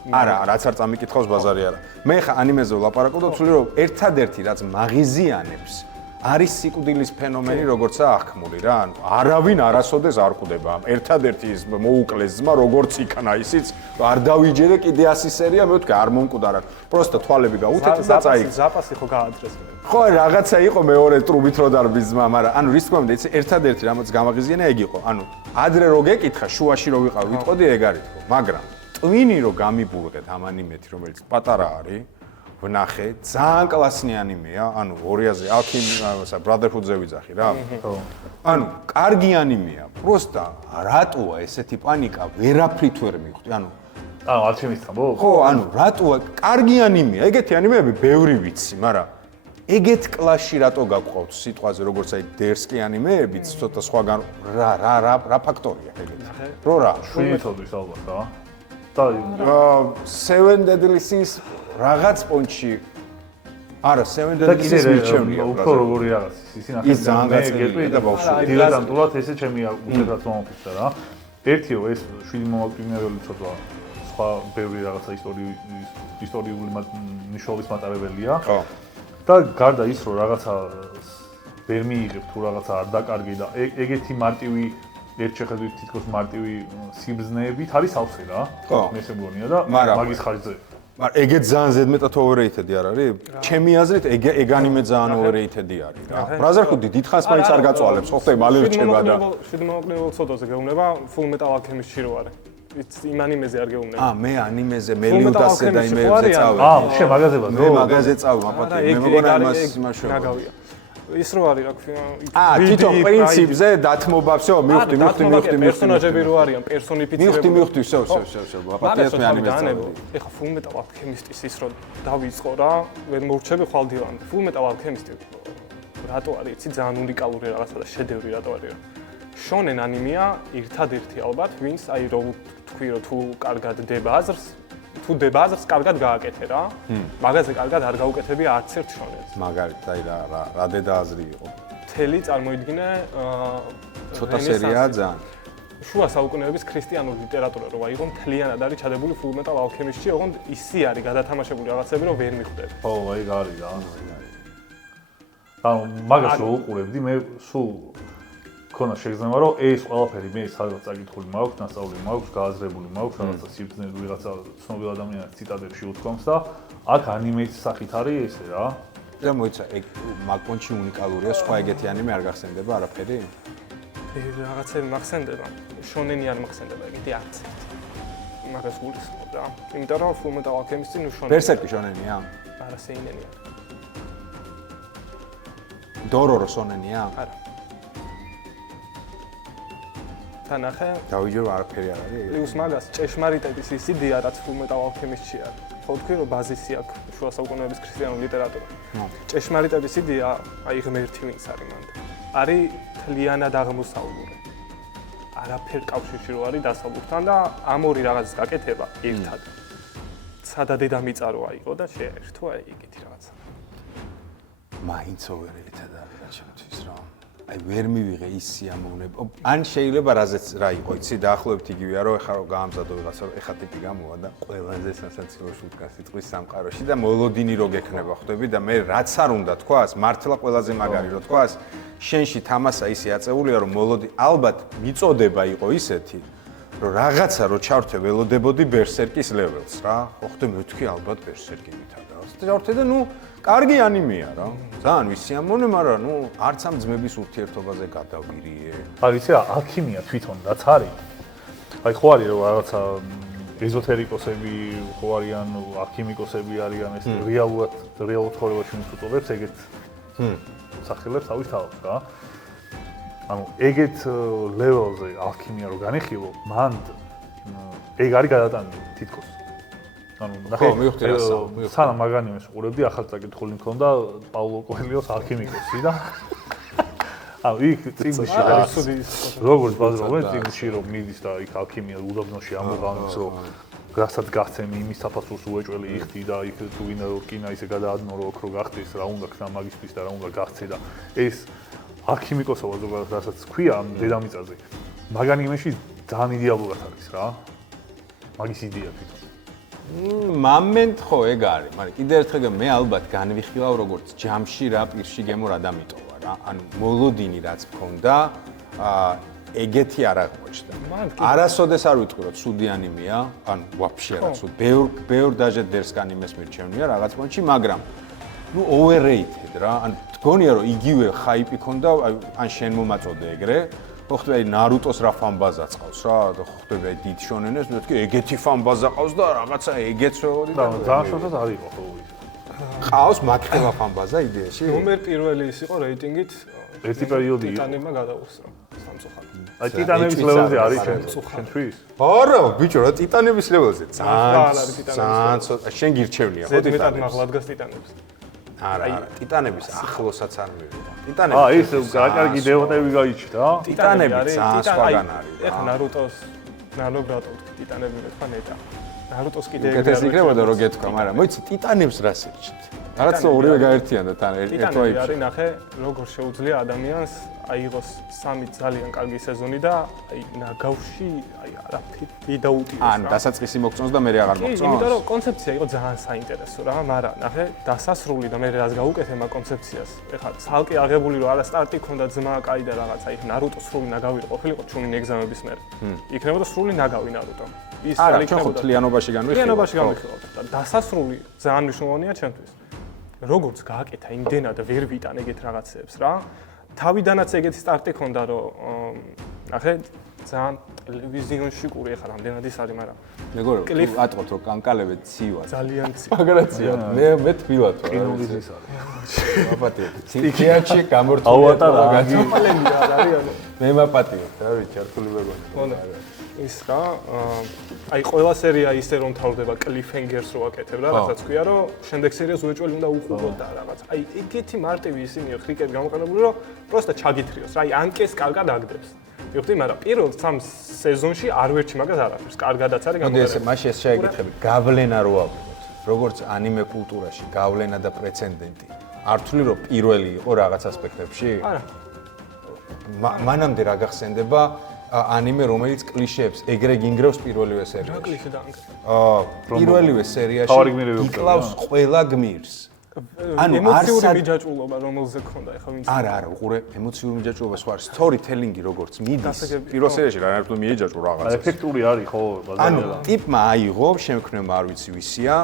არა, რაც არ წამიკითხავს ბაზარი არა. მე ხა ანიმეზე ვლაპარაკობ და ვთვლი რომ ერთადერთი რაც მაღიზიანებს არის სიკვდილის ფენომენი, როგორცაა აღქმული რა. ანუ არავინ არასოდეს არ ხვდება. ერთადერთი ის მოუკლეს ძმა როგორც იქნა ისიც არ დავიჯერე კიდე 100 სერია, მე ვთქვა არ მომკვდარა. პროსტა თვალები გაუთეთე და წაიქცა. ზაპასი ხო გაადრეს. ხო, რაღაცა იყო მეორე ტრუბით რო დარბის ძმა, მაგრამ ანუ რის თქმა უნდა, ერთადერთი რამაც გამაღიზიანა ეგ იყო. ანუ ადრე რო გეკითხა, შუაში რო ვიყავ, ვიტყოდი ეგ არის თქო, მაგრამ ტვინი რო გამიბურღეთ ამ ანიმეთი, რომელიც პატარა არის, ვნახე, ძალიან კლასნი ანიმეა, ანუ 2000-ზე Alchemy, Brotherhood-ზე ვიძახი რა. ანუ კარგი ანიმეა, პროსტა რატოა ესეთი პანიკა, ვერაფრით ვერ მივხვდი, ანუ არ შემისწამბო? ხო, ანუ რატოა კარგი ანიმეა, ეგეთი ანიმეები ბევრი ვიცი, მაგრამ ეგეთ კლასში რატო გაგვყავთ სიტყვაზე, როგორც აი დერსკი ანიმეებიც, ცოტა სხვაგან რა ფაქტორია ეგეთი? რო რა? შვიდითოდვის ალბათ რა. Seven Deadly Sins რაღაც პონჩი არა, Seven Deadly Sins მიჩემია. უფრო როგორი რაღაც ისინი ახლა ძალიან გაწევია და ბავშვი. დილადანტულად ესე ჩემი უცებრად მომოფიქრა რა. ერთიო ეს 7 მომაკვდინებელი ცოტა სხვა ბევრი რაღაცა ისტორიული მნიშვნელობის მატარებელია. ხო. და გარდა ის რომ რაღაცა ვერ მიიღებ თუ რაღაცა არ დაკარგი და ეგეთი მარტივი ერთ შეხედვით თითქოს მარტივი სიბზნეებით არის ავსე რა. ხო, მე ესე მგონია და მაგის ხარჯზე. მაგრამ ეგეც ძალიან ზედმეტად overrated-ი არ არის? ჩემი აზრით ეგ ანიმე ძალიან overrated-ი არის რა. Brotherhood-ი დიდხანს მაინც არ გაწვალებს, ხო ხდება მალე რჩება და შვიდ მომაკვდინებელ ცოტაზე გეუბნება Full Metal Alchemist-ში რო არის. იმ ანიმეზე არ გეუბნება. მე ანიმეზე მელიუდასზე და იმებზე წავედი. შე მაღაზიაზე მე მაღაზიაზე წავედი, მაპატი. მე მეგონა იმას ნაგავია. ის რო არის რა ქვია თვითონ პრინციპზე დათმობა всё მივხვდი პერსონაჟები რო არიან პერსონიფიცირებული მივხვდი всё ლაპარაკობთ მე ანიმეზე ეხა Full Metal Alchemist-ის ის რო დავიწყო რა ვერ მოვრჩები ხვალდივანზე Full Metal Alchemist-ი რატო არის იცი ძალიან უნიკალური რაღაცა და შედევრი რატო არის შონენ ანიმეა ერთადერთი ალბათ ვინც აი რო თქვი რომ თუ კარგად დებაზრს თუ დებაზრს კარგად გააკეთე რა. მაგაზე კარგად არ გაუკეთები არც ერთ შონენს. მაგალითად, აი რა დედააზრი იყო. მთელი წარმოიდგინე ცოტა სერიაა ძალიან. შუა საუკუნეების ქრისტიანული ლიტერატურა რო აიღო, მთლიანად არის ჩადებული Full Metal Alchemist-ში, ოღონდ ისე არის გადათამაშებული რაღაცები, რომ ვერ მიხვდები. ხო, აი არის რა. ანუ მაგას რო უყურებდი, მე სულ ქონა შეგრძნება, რომ ეს ყველაფერი მე სადღაც წაკითხული მაქვს, ნასწავლი მაქვს, გააზრებული მაქვს, რაღაცა სიბრძნე ვიღაცა ცნობილ ადამიანის ციტატებში უთქვამს და აქ ანიმეის სახით არის ესე რა. და მოიცა, ეგ მაგ-პონჩი უნიკალურია, სხვა ეგეთი ანიმე არ გახსენდება არაფერი? რაღაცები მახსენდება, შონენი არ მახსენდება, ეგეთი არც ერთი. მაგას გულისხმობ რა. იმიტომ რომ Full Metal Alchemist-ი ნუ შონენი. ბერსერკი შონენია? არა, სეინენია. დორორო შონენია? არა. თანახე დავიჯერ არაფერი არ არის. პლუს მაგას ჭეშმარიტების ის იდეა რაც Full Metal Alchemist-ში არის. ხო თქვი რომ ბაზისი აქვს შუა საუკუნეების ქრისტიანული ლიტერატურა. ჭეშმარიტების იდეა აი ღმერთი ვინც არის მანდ. არის თლიანად აღმოსავლური. არაფერ კავშირში რო არის დასავლურთან და ამ ორი რაღაცის გაკეთება ერთად. სადა დედამიწა რო აიღო და შეერთო აი ეგეთი რაღაცა. მაინც ოვერელითად არის რა ჩემთვის რა. აი ვერ მივიღე ის სიამოვნება. ან შეიძლება რაზეც რა იყო, იცი დაახლოებით იგივეა რომ ეხლა რო გაამზადო ვიღაცა რომ ეხა ტიპი გამოვა და ყველაზე სასაცილო შუტკა სიტყვის სამყაროში და მოლოდინი რო გექნება ხვდები და მე რაც არ უნდა თქვას, მართლა ყველაზე მაგარი რო თქვას, შენში თამასა ისე აწეულია რომ მოლოდი ალბათ მიწოდება იყო ისეთი რომ რაღაცა რო ჩავრთე ველოდებოდი ბერსერკის ლეველს რა. ხო ხდე მე ვთქვი ალბათ ბერსერკი მითავდა. ჩავრთე და ნუ კარგი ანიმეა რა. ძალიან ვისიამოვნე, მაგრამ ნუ არც ამ ძმების ურთიერთობაზე გადავირიე. აი ვიცი რა, ალქიმია თვითონ რაც არის. აი ხო არის რომ რაღაცა ეზოთერიკოსები ხო არიან, ალქიმიკოსები არიან, ეს რეალურ ცხოვრებაში მიწუწობებს ეგეთ სახელებს ავითავებს რა. ანუ ეგეთ ლეველზე ალქიმია რო განიხილო, მან ეგ არის გადატანილი თითქოს. ანუ ნახე, სანამ მაგანიმეს უყურებდი, ახალ წაკითხული მქონდა პაულო კოელიოს ალქიმიკოსი და ანუ იქ წიგნში არის როგორც ბაზრობენ წიგნში რომ მიდის და იქ ალქიმია უდაბნოში ამოღამებს რომ რასაც გახცემი იმის საფასურს უეჭველი იხდი და იქ თუ გინდა რომ რკინა ისე გადაადნო რომ ოქრო გახდეს რა უნდა ქნა მაგისტრის და რა უნდა გახცე და ეს ალქიმიკოსობა ზოგადად რასაც ქვია ამ დედამიწაზე მაგანიმეში ძალიან იდეალურად არის რა მაგის იდეა თვითონ მომენტ ხო ეგ არის, მაგრამ კიდევ ერთხელ მე ალბათ განვიხილავ როგორც ჯამში რა პირში გემო რა დამიტოვა რა. ანუ მოლოდინი რაც მქონდა, ეგეთი არ აღმოჩნდა. არასოდეს არ ვიტყვი რომ ცუდი ანიმეა, ანუ ვაფშე რა ცუდი. ბევრ დაჟე დერსკ ანიმეს მირჩევნია რაღაც პონჩი, მაგრამ ნუ overrated რა. ან თქონია რომ იგივე ხაიპი ქონდა, ან შენ მომაწოდე ეგრე. ხო ხდება აი ნარუტოს რა ფანბაზა წავს რა და ხო ხდება აი დიდ შონენებს მეთქი ეგეთი ფანბაზა ყავს და რაღაცა ეგეც ვეღოდი და ძალიან შორტად არის ხო ყავს მაგხევა ფანბაზა იდეაში ნომერ პირველი ის იყო რეიტინგით ერთი პერიოდი იყო ტიტანებმა გადაუსრა სამწუხაროდ აი ტიტანების ლეველზე არის შენთვის არა ბიჭო რა ტიტანების ლეველზე ძალიან ცოტა შენ გირჩევნია ხო ტიტანებს ზედმეტად მაღლა დგას ტიტანებს არა ტიტანების ახლოსაც არ მივიდა ტიტანები ის კარგი დევოტები გაიჩნდა ტიტანები ძალიან სხვაგან არის ეხა ნარუტოს ტიტანები მეთქვა ნეტა ნარუტოს კიდე ეგრე იქნებოდა რომ გეთქვა მაგრამ მოიცი ტიტანებს რა სერჩით რაღაც ორივე გაერთიანდა თან ტიტანები არის ნახე როგორ შეუძლია ადამიანს აიღოს სამი ძალიან კარგი სეზონი და აი ნაგავში აი არაფერი დაუტიოს რა. ან დასაწყისი მოგწონს და მე აღარ მოგწონს. იმიტომ რომ კონცეფცია იყო ძალიან საინტერესო რა, მაგრამ ნახე დასასრული და მე რას გავუკეთე მაგ კონცეფციას. ეხლა ცალკე აღებული რომ არა სტარტი ქონდა ძმა კაი და რაღაცა იქ ნარუტო სრული ნაგავი ყოფილიყო ჩუნინ ეგზამების მერე. იქნებოდა სრული ნაგავი ნარუტო. ის რა იქნებოდა თლიანობაში განვიხილავთ. თლიანობაში განვიხილავთ და დასასრული ძალიან მნიშვნელოვანია ჩემთვის. როგორც გააკეთა იმდენად ვერ ვიტან ეგეთ რაღაცებს რა. თავიდანაც ეგეთი სტარტი ქონდა რომ ნახე ძალიან ტელევიზიონში ყური ახლა რამდენად ის არის მაგრამ მეგობრებო თუ ატყობთ რომ კანკალები ცივა ძალიან ცივა მაგრამ ცივა მე თბილად ვარ კინოლის ის არის მაპატიეთ ციკიაჩი გამორთულია გაცამალენია არ არის მე მაპატიეთ რა ვიცი ჩართული მეგობრებო ის რა აი ყველა სერია ისე რომ თავდება კლიფჰენგერს რო აკეთებ რა რასაც ქვია რომ შემდეგ სერიას უეჭველი უნდა უყუროთ და რაღაც აი ეგეთი მარტივი ისინი ხრიკები გამოყენებული რომ პროსტა ჩაგითრიოს რა აი ანკეს კარგად აგდებს მივხვდი მაგრამ პირველ 3 სეზონში არ ვერჩი მაგას არაფერს კარგადაც არის გამოყენებული მოდი ესე მაშინ ეს შეეკითხები გავლენა რო ავიღოთ როგორც ანიმე კულტურაში გავლენა და პრეცედენტი არ თვლი რომ პირველი იყო რაღაც ასპექტებში არა მანამდე რა გახსენდება ანიმე, რომელიც კლიშეებს ეგრე გინგრევს პირველივე სერიაში. რა კლიშე დაანგრა? პირველივე სერიაში იკლავს ყველა გმირს. ემოციური მიჯაჭვულობა რომელზე ქონდა ეხლა ვინც არა, უყურე, ემოციური მიჯაჭვულობა სხვა არის. სტორიტელინგი როგორც მიდის. პირველ სერიაში რა ერთო მიეჯაჭვო რაღაცა. ეფექტური არის ხო ბაზარია. ანუ ტიპმა აიღო, შემქმნელმა არ ვიცი ვისია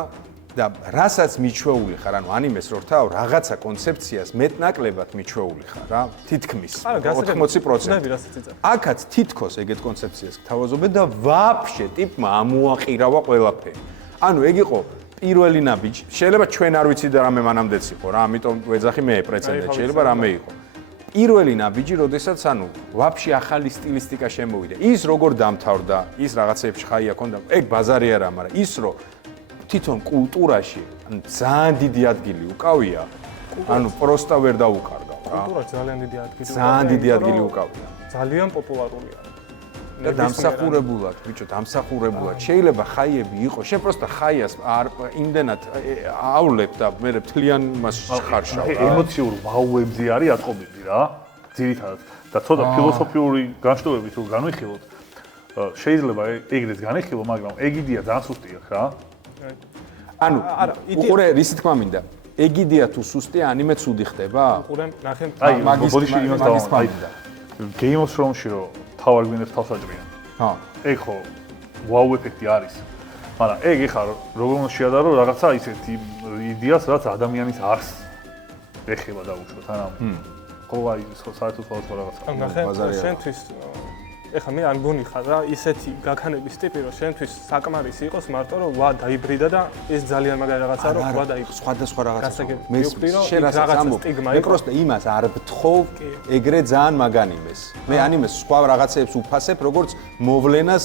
და რასაც მიჩვეული ხარ, ანუ ანიმეს რო რთავ, რაღაცა კონცეფციას მეტნაკლებად მიჩვეული ხარ რა, თითქმის 80%. აქაც თითქოს ეგეთ კონცეფციას გთავაზობენ და ვაფშე ტიპმა ამოაყირავა ყველაფერი. ანუ ეგ იყო პირველი ნაბიჯი, შეიძლება ჩვენ არ ვიცი და რამე მანამდეც იყო რა, ამიტომ ვეძახი მე პრეცედენტი, შეიძლება რამე იყო. პირველი ნაბიჯი, როდესაც ანუ ვაფშე ახალი სტილისტიკა შემოვიდა. ის როგორ დამთავრდა, ის რაღაცეებში ხაია ქონდა, ეგ ბაზარი არა, მაგრამ ის რო თვითონ კულტურაში ძალიან დიდი ადგილი უკავია, ანუ პროსტა ვერ დაუკარგავ რა. კულტურაში ძალიან დიდი ადგილი. ძალიან დიდი ადგილი უკავია. ძალიან პოპულარულია. და დამსახურებულად, ბიჭო, დამსახურებულად. შეიძლება ხაიები იყოს, შენ პროსტა ხაიას არ იმდენად ავლებ და მე მთლიან მას ხარშავ რა. ემოციურ ვაუებზე არის ატყობები რა. ძირითადად და ცოტა ფილოსოფიური განშტოებით რო განვიხილოთ, შეიძლება ეგრეც განიხილო, მაგრამ ეგიდია ძალიან სუსტია რა. ანუ უყურე რისი თქმა მინდა ეგიდია თუ სუსტია ანიმე ცუდი ხდება? უყურე ნახე მაგის იმას დავამატე. Game of Thrones-ში რო თავარ გვინებს თავს აჭრიან. ეგ ხო ვაუ ეფექტი არის. მაგრამ ეგ ეხა როგორ უნდა შეადარო რაღაცა ისეთი იდეას, რაც ადამიანის არსს ეხება დაუშვათ, ანუ ხო აი საერთოდ სხვა რაღაცა. ნახე შენთვის ეხა მე არ მგონი ხარ რა ისეთი გაქანების ტიპი რომ შენთვის საკმარისი იყოს მარტო რომ ვა დაიბრიდა და ეს ძალიან მაგარი რაღაცაა რომ ვა დაიბრიდა სხვადასხვა რაღაცა მე შენ რაღაცა სტიგმა მე პროსტა იმას არ ვთხოვ ეგრე ძალიან მაგანიმეს მე ანიმეს სხვა რაღაცეებს უფასებ როგორც მოვლენას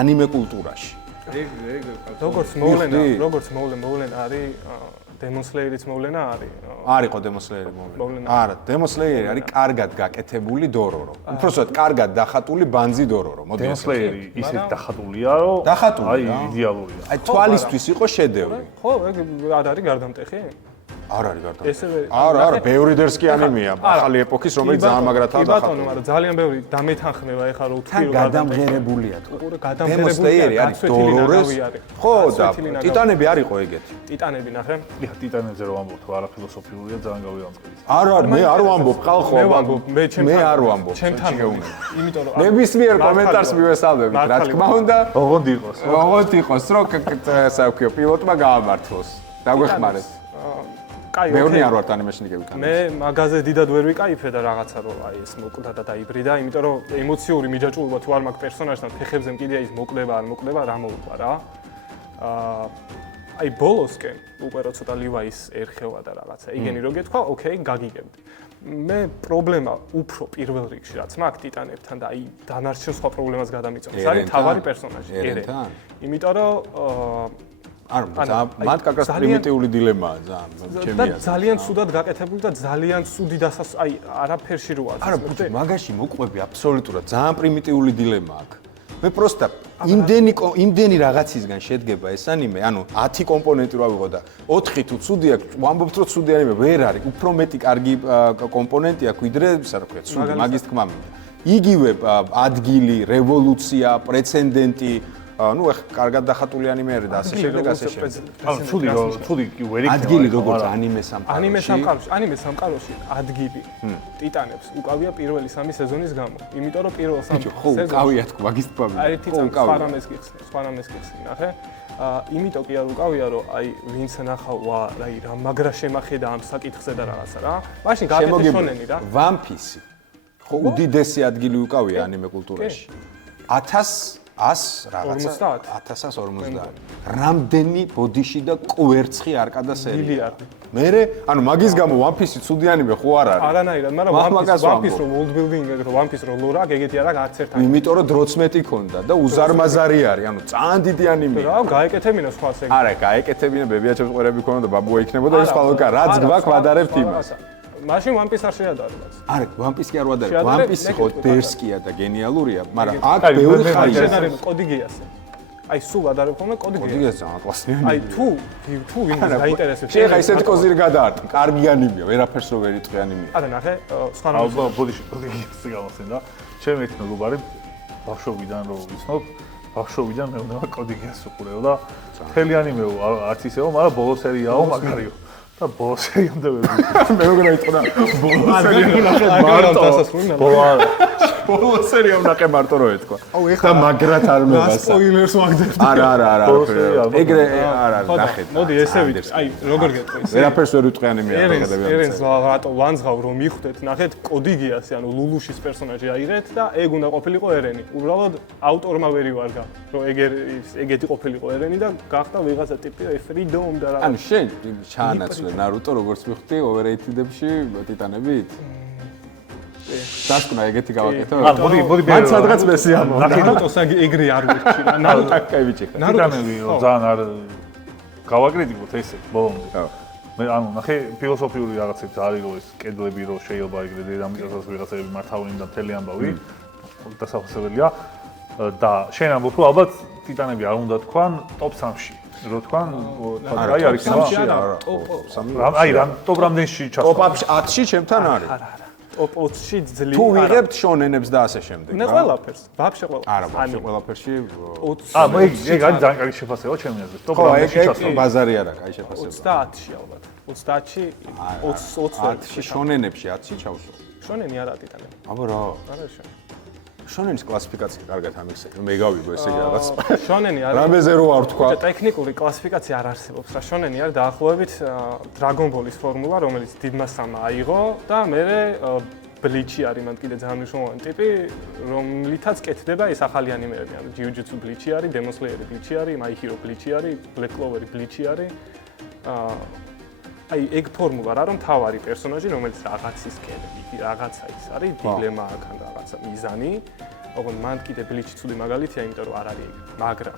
ანიმე კულტურაში როგორც მოვლენა არის Demon Slayer-იც მოვლენა არის? არისო Demon Slayer-ი მოვლენა. არა, Demon Slayer-ი არის კარგად გაკეთებული დორორო. უბრალოდ კარგად დახატული ბანძი დორორო. Demon Slayer-ი ისეთ დახატულია, რომ აი იდეალურია. აი თვალისთვის იყო შედევრი. ხო, ეგ არ არის გარდამტეხი? არ არის გარდამტეხი. არა, ბევრი დერსკი ანიმეა, ახალი ეპოქის, რომელიც ძალიან მაგრათაა დახატული. ბატონო, მაგრამ ძალიან ბევრი დამეთანხმება ეხლა რომ თქვი რომ გადამღერებულია თქო. გადამღერებულია არის დორორეს. ხო და ტიტანები არისო ეგეთი. ტიტანები ნახე. ეხა ტიტანებზე რო ვამბობ, თუ არა ფილოსოფიურია, ძალიან გავიამწყები. არა, მე არ ვამბობ, ხალხო, მე ვამბობ, მე არ ვამბობ. ჩემთან გეუბნები. იმიტომ რომ ნებისმიერ კომენტარს მივესალმებით, რა თქმა უნდა. ოღონდ იყოს. ოღონდ იყოს, რომ საერთო პილოტმა გაამართლოს. დაგვეხმარეთ. კაი, მეურნე არ ვარ ანიმეში ნიკები. მე მაგაზე დიდად ვერ ვიკაიფე და რაღაცა რომ აი ეს მოკვდა და დაიბრიდა, იმიტომ რომ ემოციური მიჯაჭვულობა თუ არ მაქვს პერსონაჟთან, ფეხებზე მკიდია ის მოკვდება, არ მოკვდება, რა მოუყვა რა. აი ბოლოსკენ უკვე რო ცოტა ლივაის ერხევა და რაღაცა. იგენი რო გეთქვა, ოკეი, გაგიგებდი. მე პრობლემა უფრო პირველ რიგში რაც მაქვს ტიტანებთან და აი დანარჩენ სხვა პრობლემას გადამიწევს. ეს არის თავარი პერსონაჟი, ერენთან. იმიტომ რომ არ მათ კაკას პრიმიტიული დილემაა ძალიან ჩემი აზრით. ძალიან ცუდად გაკეთებული და ძალიან ცუდი აი არაფერში რო არის. არა, ბუჩი, მაგაში მოყვები აბსოლუტურად ძალიან პრიმიტიული დილემა აქვს. მე პროსტა იმდენი რაღაცისგან შედგება ეს ანიმე, ანუ 10 კომპონენტი რა ვიღო და 4 თუ ცუდი აქვს, ვამბობთ რომ ცუდი ანიმე ვერ არის, უფრო მეტი კარგი კომპონენტი აქვს ვიდრე, ისა რა ქვია, ცუდი მაგის თქმა მინდა. იგივე ადგილი, რევოლუცია, პრეცედენტი ну, ეხ, კარგად დახატული ანიმე არის და ასე შემდეგ, ასე შემდეგ. ანუ ცუდი კი ვერ იქნება. ადგილი როგორც ანიმე სამყაროში. ანიმე სამყაროში ადგილი ტიტანებს უკავია პირველი 3 სეზონის გამო. იმიტომ რომ პირველ 3 სეზონში ხო, უკავია თქო, მაგის თქმა მინდა. აი ტიტანი სხვა რამეს გიხსნი, ნახე. იმიტომ კი არ უკავია, რომ აი ვინც ნახავა, აი რა მაგრა შემახედა ამ საკითხზე და რაღაცა რა. მაშინ გააკეთე შონენი რა. One Piece. ხო, უდიდესი ადგილი უკავია ანიმე კულტურაში. 1100 რაღაცა 1150. რამდენი ბოდიში და კვერცხი არკადა სერია. მილიარდი. მერე, ანუ მაგის გამო One Piece ცუდი ანიმე ხო არ არის? არანაირად, მაგრამ One Piece რო world building ეგ რო One Piece რო ლორა, ეგეთი არა არც ერთ ანიმე. იმიტომ რომ დროც მეტი ქონდა და უზარმაზარი არის, ანუ ძალიან დიდი ანიმეა. რა, გაეკეთებინა სხვა სეგმენტი. არა, გაეკეთებინა, ბებიაჩემს ყურები ქონდა და ბაბუა იქნებოდა ის ხალხა, რაც გვაქვს ვადარებთ იმას. მაშინ One Piece არ შეადარებაც. არა, One Piece კი არ ვადარებ. One Piece ხო დერსკია და გენიალურია, მაგრამ აქ ბევრი ხარია. შედარება კოდგიასე. აი სულ ვადარებ ხოლმე კოდგიასე. კოდგიასე ძალიან კლასია. აი თუ ვინმეს დაინტერესებს. შეხა ისეთი კოზირი გადაარტყ, კარგი ანიმეა, ვერაფერს რო ვერ იტყვი ანიმეა. არა, ნახე, სხვა რამე. ბოდიში კოდგიასე გამოსცენ და ჩემი ერთი მეგობარი ბავშვობიდან რო ვიცნობ, ბავშვობიდან მე უნდა კოდი გიას უყურეო და მთელი ანიმეო არც ისეო, მაგრამ ბოლო სერიაო მაგარიო. და ბოლო სერიამდე ვერ ვიცი. მე როგორ აიტყოდა ბოლო სერია ნახე მარტო. ბოლო სერია ნახე მარტო რო ეთქვა. და მაგრად არ მოგასა. სპოილერს ვაგდებდი. არა. ეგრე არა, ნახეთ. მოდი ესე ვიცი. აი, როგორ გეტყვი ესე. ვერაფერს ვერ ვიტყვი ანიმე აღხედები. ერენს რატო ვანძღავ რომ მიხვდეთ, ნახეთ კოდი გიასი, ანუ ლულუშის პერსონაჟი აიღეთ და ეგ უნდა ყოფილიყო ერენი. უბრალოდ ავტორმა ვერ ივარგა, რომ ეგეთი ყოფილიყო ერენი და გახდა ვიღაცა ტიპი freedom და ანუ შენ ჩაანაცვლე ნარუტო როგორც მივხვდი overrated-ებში ტიტანებით? დასკვნა ეგეთი გავაკეთო? მოდი მან სადღაც მესი ამბობ. ნარუტოს ეგრე არ ვერჩი რა. ნარუტო კაი ბიჭი. ტიტანები ძალიან არ გავაკრიტიკოთ ესე ბოლომდე. მე ანუ ნახე ფილოსოფიური რაღაცებს არის რომ ეს კედლები რო შეიძლება ეგრე დედამიწასაც ვიღაცები მართავენ და მთელი ამბავი დასახასებელია და შენ ამბობ რომ ალბათ ტიტანები არ უნდა თქვან top 3-ში. რო თქვან აი არის არა. აი რამ top რამდენში ჩასვლა? top 10-ში ჩემთან არის. არა. top 20-ში ძლიერად. თუ ვიღებთ შონენებს და ასე შემდეგ. ნე ყველაფერს, ვაფშე ყველაფერს. არა, ვაფშე ყველაფერში. 20. ეგ არის ძალიან კარგი შეფასება ჩემი აზრით. top რამდენში ჩასვლა? ბაზარი არა, კაი შეფასება. 30-ში ალბათ. 30-ში 20-ში შონენებში 10-ში ჩავსო. შონენი არა ტიტანები. აბა რა. არა შონენი. შონენის კლასიფიკაცია კარგად ამიხსენ. მე გავიგო ესე რაღაც. შონენი არა. რამეზე რო არ თქვა. ტექნიკური კლასიფიკაცია არ არსებობს. რა შონენი არის დაახლოებით Dragon Ball-ის ფორმულა, რომელიც დიდმა სამმა აიღო და მერე ბლიჩი არის მან კიდე ძალიან მნიშვნელოვანი ტიპი, რომლითაც კეთდება ეს ახალი ანიმეები. ანუ Jiu-Jitsu ბლიჩი არის, Demon Slayer ბლიჩი არის, My Hero ბლიჩი არის, Black Clover ბლიჩი არის. აი ეგ ფორმულა რა რომ თავარი პერსონაჟი რომელიც რაღაცის კერები, რაღაცა ის არის, დილემა აქ ან რაღაცა მიზანი. ოღონდ მან კიდე ბლიჩი ცუდი მაგალითია, იმიტომ რომ არ არის ეგ. მაგრამ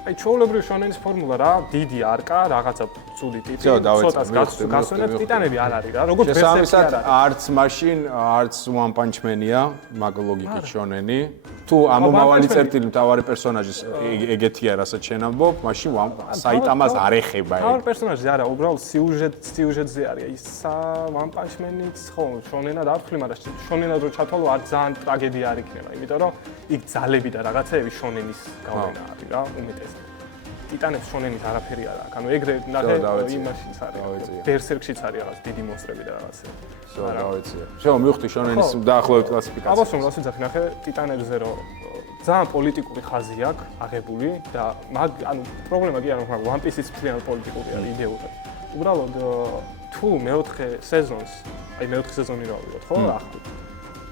აი ჩაოლებრივ შონენის ფორმულა რა, დიდი არკა, რაღაცა ცუდი ტიპი, ცოტას გასვენებ ტიტანები არ არის რა, როგორც შესაბამისად არც მაშინ, არც One Punch Man-ია, მაგ ლოგიკით შონენი. თუ ამომავალი წერტილი მთავარი პერსონაჟის ეგეთია, რასაც შენ ამბობ, მაშინ საიტამას არ ეხება ეგ. მთავარი პერსონაჟი არა, უბრალოდ სიუჟეტზე არის. აი One Punch Man-იც ხო, შონენად არ ვთვლი, მაგრამ შონენად რო ჩათვალო, არ ძალიან ტრაგედია არ იქნება, იმიტომ რომ იქ ძალები და რაღაცეები შონენის გავლენა არის რა, უმეტესად. ტიტანებს შონენის არაფერი არა აქვს. ანუ ეგრე ნახე იმაშიც არის. ბერსერკშიც არის რაღაც დიდი მონსტრები და რაღაცები. დავეცია. შენ მივხვდი შონენის დაახლოებით კლასიფიკაცია. აბა რომ რასიც ახი ნახე ტიტანებზე რომ ძალიან პოლიტიკური ხაზი აქვს აღებული და ანუ პრობლემა კი არა, მაგრამ One Piece-იც ძალიან პოლიტიკური არის იდეურად. უბრალოდ თუ მეოთხე სეზონს, აი მეოთხე სეზონი რა ვიყოთ, ხო, ახლა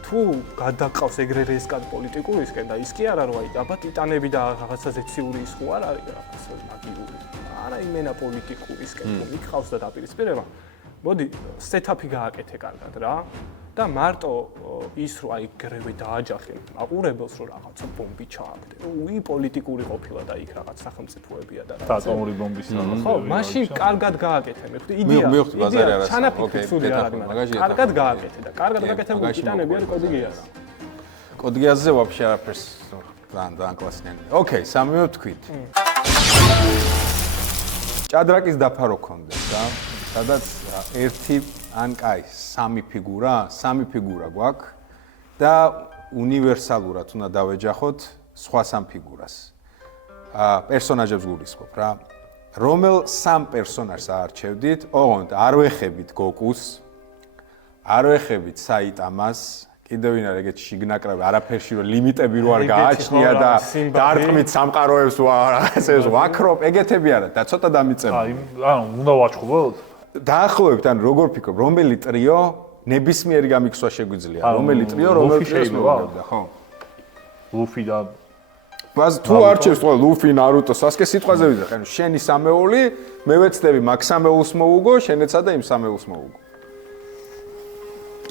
თუ გადაყავს ეგრე რისკად პოლიტიკურისკენ და ის კი არა რომ აი აბა ტიტანები და რაღაცაზე ციური ის ხო არ არის რაღაცა მაგიური. არა იმენა პოლიტიკურისკენ რომ იქხავს და დაპირისპირება. მოდი სეტაპი გააკეთე კარგად რა და მარტო ის რომ აი გრევე დააჯახენ აყურებელს რომ რაღაცა ბომბი ჩააგდე. უი პოლიტიკური ყოფილა და იქ რაღაც სახელმწიფოებია და რაღაცა. ატომური ბომბის რაღაც. ხო, მაშინ კარგად გააკეთე, მე ხვდი იდეა. მივხვდი ბაზარი არა. ჩანაფიქრი ცუდი არ არის, მაგრამ კარგად გააკეთე და კარგად გაკეთებული ტიტანები არის კოდი გიაზე. კოდი გიაზე ვაფშე არაფერს ძალიან კლასიანი. ოკეი, სამივე თქვით. ჭადრაკის დაფარო გქონდეს რა. სადაც ერთი ან კაი სამი ფიგურა გვაქვს და უნივერსალურად უნდა დავეჯახოთ სხვა სამ ფიგურას. პერსონაჟებს გულისხმობ რა. რომელ სამ პერსონაჟს აარჩევდით? ოღონდ არ ვეხებით გოკუს, არ ვეხებით საიტამას, კიდევ ვინ არის ეგეთი შიგნაკრავი, არაფერში რომ ლიმიტები რო არ გააჩნია და დარტყმით სამყაროებს რაღაცებს ვაქრობ, ეგეთები არა და ცოტა დამიწევ. ანუ უნდა ვაჩხუბოთ? დაახლოებით, ან როგორ ფიქრობ, რომელი ტრიო ნებისმიერი გამიქცვა შეგვიძლია? რომელი ტრიო, რომელი შეიძლება, ხო? ლუფი და თუ არჩევს თქო ლუფი, ნარუტო, სასკე სიტყვაზე ვიდე, ანუ შენი სამეული, მე ვეცდები მაგ სამეულს მოუგო, შენეცა და იმ სამეულს მოუგო.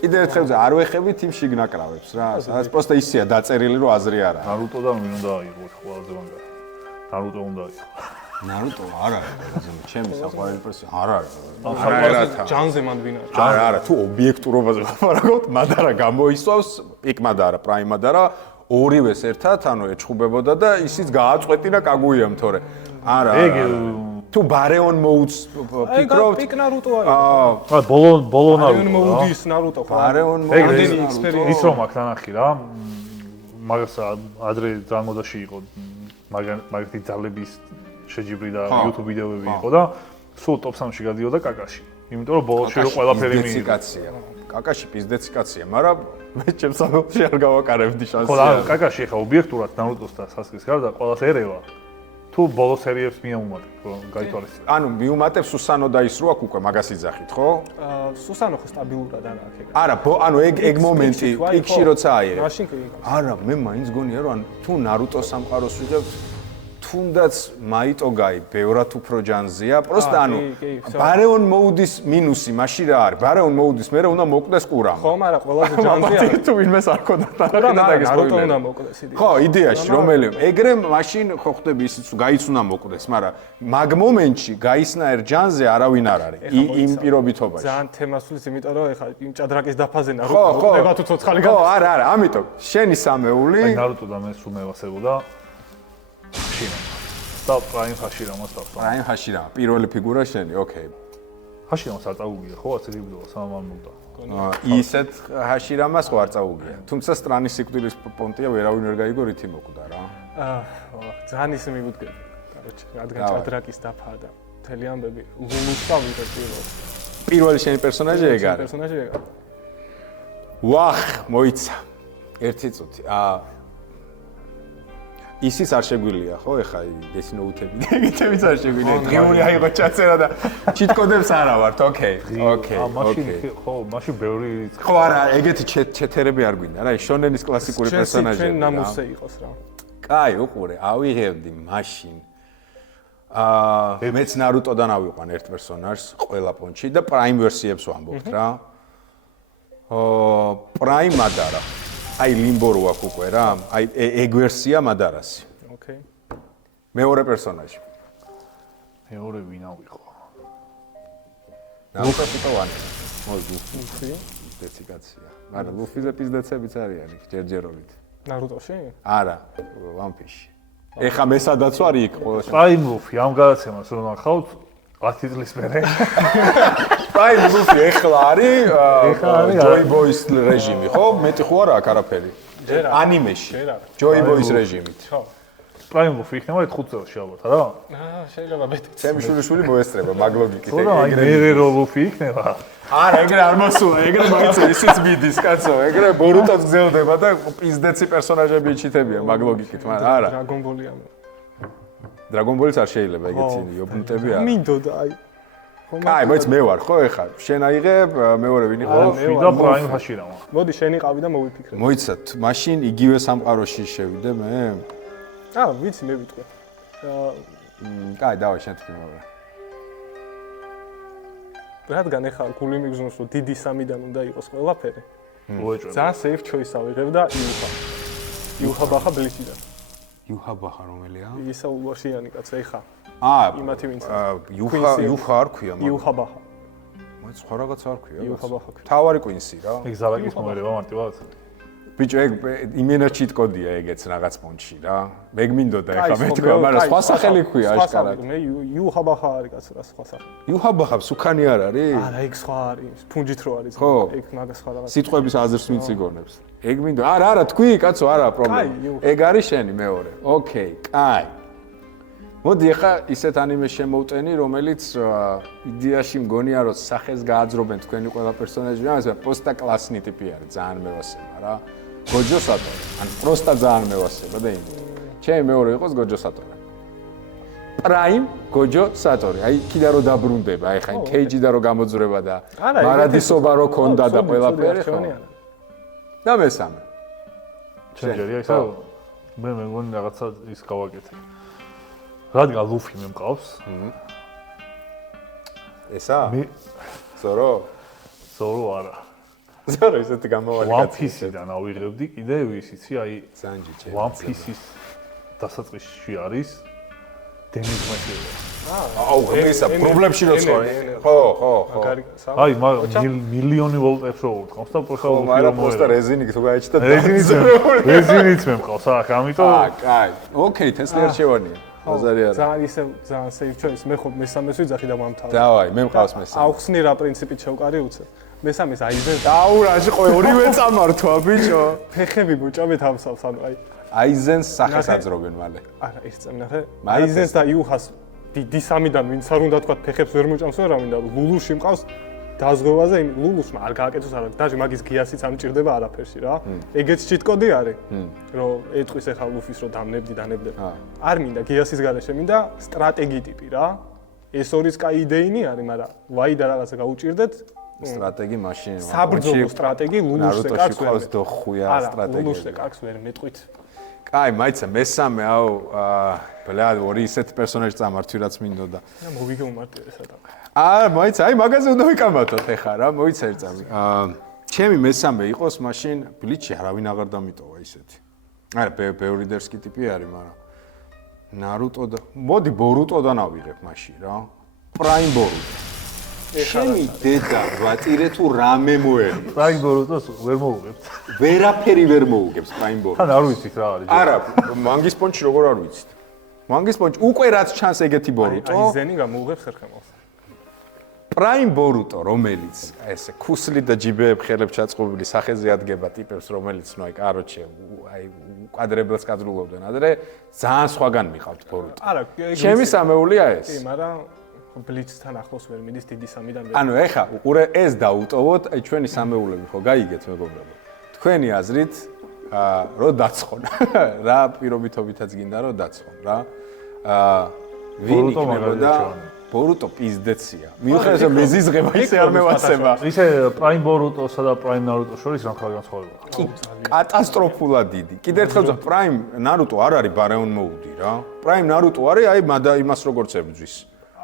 კიდევ ერთხელ არ ვეხებით იმ შიგნაკრავებს რა. სადაც პროსტა ისეა დაწერილი, რომ აზრი არა. ნარუტო და ვინ უნდა აიღოს ყველაზე მაგარი? ნარუტო უნდა აიღოს. ნარუტო არ არის, ჩემი საყვარელი პერსონაჟი არ არის. არა, ჯანზე მან ვინ არის? არა, თუ ობიექტურობაზე ვაპარაკობთ, მადარა გამოისვავს, პიკ მადარა, პრაიმ მადარა, ორივეს ერთად, ანუ ეჩხუბებოდა და ისიც გააწყვეტინა კაგუიამ, თორე. არა. ეგ თუ ბარეონ მოუც ფიქრობთ? პიკ ნარუტო არის. ბოლო ნარუტო. ბარეონ მოუდის ნარუტო ხო? ბარეონ მოუდის ის რომ აქ ნანახი რა. მაგას ადრე ძალიან მოდაში იყო მაგათი ძალების შეჯიბრი და YouTube ვიდეოები იყო და სულ top 3-ში გადიოდა კაკაში. იმიტომ რომ ბოლოში რო ყველაფერი მიდეციკაცია. კაკაში პიზდეციკაცია, მაგრამ მე ჩემს სამეულში არ გავაკარებდი შანსი. ხო და კაკაში ხა ობიექტურად ნარუტოს და სასკის გარდა ყველას ერევა. თუ ბოლო სერიებს მიამუმატებ, რომ გაითვალისწინო. ანუ მიუმატებ სუსანო და ის რო აქ უკვე მაგას იძახით, ხო? სუსანო ხო სტაბილურად არა აქ ეგ. არა, ანუ ეგ მომენტი პიკში როცა აიღე. მაშინ კი. არა, მე მაინც გონია რომ თუ ნარუტოს სამყაროს ვიღებ თუნდაც მაიტო გაი ბევრად უფრო ჯანზია, პროსტა ანუ ბარეონ მოუდის მინუსი მაშინ რა არის? ბარეონ მოუდის მერე უნდა მოკვდეს ყურამ. ხო, მაგრამ ყველაზე ჯანზია თუ ვინმეს არ ქონდა და ნარუტო უნდა მოკვდეს idi. ხო, იდეაში რომელი ეგრე მაშინ ხო ხდები ისიც გაიც უნდა მოკვდეს, მაგრამ მაგ მომენტში გაისნაერ ჯანზე არავინ არ არის იმ პირობითობაში. ძალიან თემასulis, იმიტომ რომ ეხლა იმ ჭადრაკის დაფაზე ნარუტო ნება თუ ცოცხალი ხო, არა, ამიტომ შენი სამეული აი ნარუტო და მე სულ მევასებოდა ჰაშირამა. და პრაიმ ჰაშირამას დავსვამ. პრაიმ ჰაშირამა, პირველი ფიგურა შენი, ოკეი. ჰაშირამას არ წაუგია, ხო, აცილი ვიდეო სამამულდა. ისეთ ჰაშირამას ხო არ წაუგია. თუმცა სტრანის სიკვდილის პონტია ვერავინ ვერ გაიგო რითი მოკვდა რა. ძალიან ისე მიგუდგები. კაროჩე, რადგან ჭადრაკის დაფა და მთელი ამბები ლულუსა ვიღებ პირველი შენი პერსონაჟი ეგ არის. პერსონაჟი ეგ არის. ვახ, მოიცა. ერთი წუთი. ისიც არ შეგვილია, ხო, ეხა დესინოუთები და ეგეთებიც არ შეგვილია. დღიური აიღო ჩაწერა და ჩიტკოდებს არა ვართ, ოკეი. მაშინ ხო, მაშინ ბევრი ხო, არა, ეგეთი ჩეთერები არ გვინდა რა, შონენის კლასიკური პერსონაჟები. ჩვენ ნამუსე იყოს რა. კაი, უყურე, ავიღებდი მაშინ. მეც ნარუტოდან ავიყვან ერთ პერსონაჟს ყველა პონჩი და პრაიმ ვერსიებს ვამბობთ რა. პრაიმ მადარა. აი ლიმბო რო აქვს უკვე რა. აი ეგ ვერსია მადარასი. ოკეი. მეორე პერსონაჟი. მეორე ვინ ავიღო? ნარუტოსიტოვანი. ლუფი. დეციკაცია. მაგრამ ლუფიზე პიზდეცებიც არიან იქ ჯერჯერობით. ნარუტოში? არა, ვანფიში. ეხა მე სადაც ვარ იქ ყოველთვის. პრაიმ ლუფი ამ გადაცემას რომ ნახავთ 10 წლის მერე. პრაიმ ლუფი ეხლა არის ჯოი ბოის რეჟიმი, ხო? მეტი ხო არა აქ არაფერი. ანიმეში. ჯოი ბოის რეჟიმით. ხო. პრაიმ ლუფი იქნება 5 წელს ალბათ, რა? შეიძლება მეტი. ჩემი შვილიშვილი მოესწრება მაგ ლოგიკით. ხო და აი მერე რო ლუფი იქნება. არა, ეგრე არ მოსულა, ეგრე მოიცა ისიც მიდის, კაცო, ეგრე ბორუტად გზელდება და პიზდეცი პერსონაჟები იჩითებიან მაგ ლოგიკით, მაგრამ არა. დრაგონ ბოლია. დრაგონ ბოლის არ შეიძლება ეგეთი იობნუტები არა. მინდოდა აი. კაი, მოიც მე ვარ, ხო ეხა, შენ აიღებ, მეორე ვინ იყო? ლუფი და პრაიმ ჰაშირამა. მოდი შენი ყავი და მოვიფიქრე. მოიცა, მაშინ იგივე სამყაროში შევიდე მე? ვიცი მე ვიტყვი. კაი, დავай შენ თქვი მაგრამ. რადგან ეხა გული მიგზნობს რომ დიდი 3-დან უნდა იყოს ყველაფერი. მოეჭვება. ძალიან safe choice ავიღებ და იუხა. იუხა ბახა ბლიჩიდან. იუხა ბახა რომელია? ისა ულვაშიანი კაცი ეხა. იმათი ვინც. იუხა არ ქვია მაგრამ. იუხა ბახა. მოიც სხვა რაღაც არ ქვია. იუხა ბახა. თავარი კვინსი რა. ეგ ზალაკის მომერება მარტივად. ბიჭო, ეგ იმენა ჩიტ კოდია ეგეც რაღაც პონჩი რა. ეგ მინდოდა ეხა მე თქვა, მაგრამ სხვა სახელი ქვია აშკარად. მე იუხა ბახა არის კაცო რა სხვა სახელი. იუხა ბახა სუქანი არ არის? არა, ეგ სხვა არის. ფუნჯით რო არის. ეგ მაგას სხვა რაღაც. სიტყვების აზრს ვინც იგონებს. ეგ მინდო. არა, თქვი, კაცო, არა პრობლემა. ეგ არის შენი მეორე. ოკეი, კაი. მოდი ეხა ისეთ ანიმეს შემოვტენი, რომელიც იდეაში მგონია რომ სახეს გააძრობენ თქვენი ყველა პერსონაჟი, მაგრამ პოსტა კლასნი ტიპი არის, ძალიან მევასება რა. გოჯო სატორი. ან პროსტა ძალიან მევასება და იმით. ჩემი მეორე იყოს გოჯო სატორი. პრაიმ გოჯო სატორი. აი კიდე რო დაბრუნდება, აი ხა KG და რო გამოძრება და მარადისობა რო ქონდა და ყველაფერი ხო. და მესამე. ჩენჯერია ისე მე მეგონი რაღაცა ის გავაკეთე. რადგან ლუფი მე მყავს. ესა? ზორო? ზორო არა. ზორო ისეთი გამოვალი One Piece-დან ავიღებდი კიდე ისიცი აი სანჯიჩე. One Piece-ის დასაწყისში არის დენის მასივა. აუ, ესა პრობლემში როცა. ხო. აი მილიონი ვოლტებს რო ურტყავს და პროსტა ლუფი რომ მოერა. რეზინით თუ გაიჩნდა. რეზინით მე მყავს აქ, ამიტომ კაი. ოკეი, თესლი არჩევანია. ბაზარი არა. ძალიან safe choice. მე ხო მესამეს ვიძახი და მომთავრე. დავაი, მე მყავს მესამე. აუხსნი რა პრინციპით შევკარი უცე. მესამეს აიზენ დაურაში ყო ორივე წამართვა ბიჭო. ფეხები ბუჭობი თავსავს, ანუ აი აიზენს სახეს აძრობენ მალე. არა, ის წამნახე. აიზენს და იუჰას დიდი სამიდან ვინც არ უნდა თქვა ფეხებს ვერ მოჭამს რა მინდა ლულუში მყავს დაზღვევაზე იმ ლულუშმა არ გააკეთოს არა დაჟე მაგის გიასიც ამჭირდება არაფერში რა. ეგეც ჩიტკოდი არის. რომ ეტყვის ახლა ლუფის რომ დამნებდი. არ მინდა გიასის გარეშე მინდა სტრატეგი ტიპი რა. ეს ორიც კაი იდეინი არის, მაგრამ ვაი და რაღაცა გაუჭirdეთ. სტრატეგი მაშინ საბრძოლო სტრატეგი ლულუშზე კაც ვერ. ყავს დოხვია სტრატეგი. ლულუშზე კაც ვერ მეტყვით. კაი, მაიცა მესამე აუ ბლად ორი ისეთ პერსონაჟი წამართვი რაც მინდოდა. და მოვიგეუმარტირე სადღაც. მაიცა აი მაგაზე უნდა ვიკამათოთ ეხა რა, მოიცა ერთ წამი. ჩემი მესამე იყოს მაშინ ბლიჩი არავინ აღარ დამიტოვა ისეთი. არა, ბევრი დერსკი ტიპი არის, მაგრამ ნარუტო და მოდი ბორუტოდან ავიღებ მაშინ რა. პრაიმ ბორუტო. შენი დედა ვატირე თუ რამე მოერი. პრაიმ ბორუტოს ვერ მოუგებთ. ვერაფერი ვერ მოუგებს პრაიმ ბორუტო. თან არ ვიცით რა არის. არა, მანგის პონჩი როგორ არ ვიცით. მანგის პონჩი უკვე რაც ჩანს ეგეთი ბორუტო. აიზენი გამოუღებს ხერხემალს. პრაიმ ბორუტო, რომელიც ესე ქუსლი და ჯიბეებ ხელებ ჩაწყობილი სახეზე ადგება ტიპებს, რომელიც ნუ აი კაროჩე, აი კვადრებელს კადრულობდნენ ადრე, ძალიან სხვაგან მიყავთ ბორუტო. არა, ჩემი სამეულია ეს. კი, მაგრამ ბლიცთან ახლოს ვერ მიდის დიდი სამიდან. ანუ ეხა უყურე ეს დაუტოვოთ, აი ჩვენი სამეულები ხო გაიგეთ მეგობრებო. თქვენი აზრით რო დაცხონ. რა პირობითობითაც გინდა რომ დაცხონ რა. ვინ იქნებოდა ბორუტო პიზდეცია. მიუხედავად რომ მეზიზღება ისე არ მევაცება. ისე პრაიმ ბორუტოსა და პრაიმ ნარუტოს შორის რა ხარ განსხვავება? კატასტროფულად დიდი. კიდევ ერთხელ ვთქვი, პრაიმ ნარუტო არ არის ბარეონ მოუდი რა. პრაიმ ნარუტო არის აი მადა იმას როგორც ებძვის.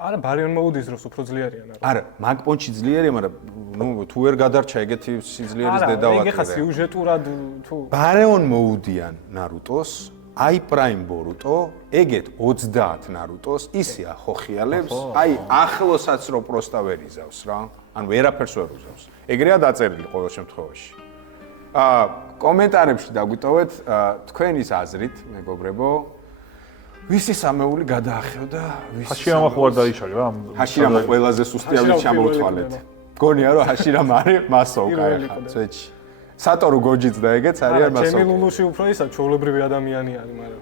არა, ბარეონ მოუდის დროს უფრო ძლიერია ნარუტო. არა, მაგ პონჩი ძლიერია, მაგრამ ნუ თუ ვერ გადარჩა ეგეთი სიძლიერის დედა ვატირე. არა, ეგ ხა სიუჟეტურად თუ ბარეონ მოუდიან ნარუტოს აი პრაიმ ბორუტო, ეგეთ 30 ნარუტოს ისე ახოხიალებს, აი ახლოსაც რო პროსტა ვერ იზავს რა. ანუ ვერაფერს ვერ უზავს. ეგრეა დაწერილი ყოველ შემთხვევაში. კომენტარებში დაგვიტოვეთ თქვენის აზრით, მეგობრებო, ვისი სამეული გადაახევდა, ვისი ჰაშირამა ხო არ დაიშალე რა. ჰაშირამა ყველაზე სუსტიავით ჩამოვთვალეთ. გონია რომ ჰაშირამა არის მასოვკა ეხა, წვეჩი. სატორუ გოჯიც და ეგეც არიან მასოვკა. ჩემი ლულუში უფრო ისა ჩვეულებრივი ადამიანი არის, მაგრამ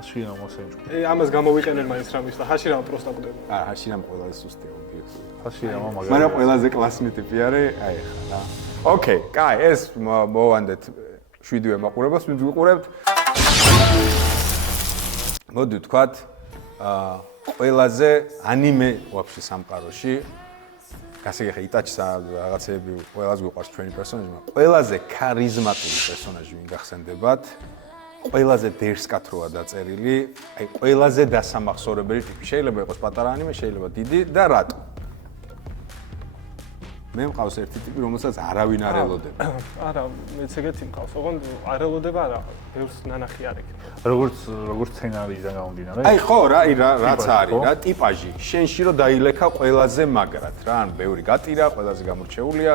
ჰაშირამა მოსენჯო. ამას გამოვიყენენ მაინც რამის და ჰაშირამა პროსტა კვდება. არა, ჰაშირამა ყველაზე სუსტია უბიეთ. ჰაშირამა მაგარი. მაგრამ ყველაზე კლასნი ტიპი არის, აი ეხა რა. ოკეი, კაი, ეს მოვანდეთ შვიდივე მაყურებელს, ვიყურებთ. მოდი ვთქვათ, ყველაზე ანიმე ვაფშე სამყაროში გასაგეხა იტაჩის რაღაცეები ყველაზე გვიყვარს ჩვენი პერსონაჟი, მაგრამ ყველაზე ქარიზმატული პერსონაჟი ვინ გახსენდებათ, ყველაზე დერსკად როა დაწერილი, აი ყველაზე დასამახსოვრებელი ტიპი. შეიძლება იყოს პატარა ანიმე, შეიძლება დიდი და რატო? მე მყავს ერთი ტიპი, რომელსაც არავინ არ ელოდება. არა, მეც ეგეთი მყავს. ოღონდ არ ელოდება რა, ბევრს ნანახი არ იქნება. როგორც სცენარიიდან გამომდინარე. აი ხო რა, რაც არის რა, ტიპაჟი. შენში რომ დაილექა ყველაზე მაგრად რა, ან ბევრი გატირა, ყველაზე გამორჩეულია.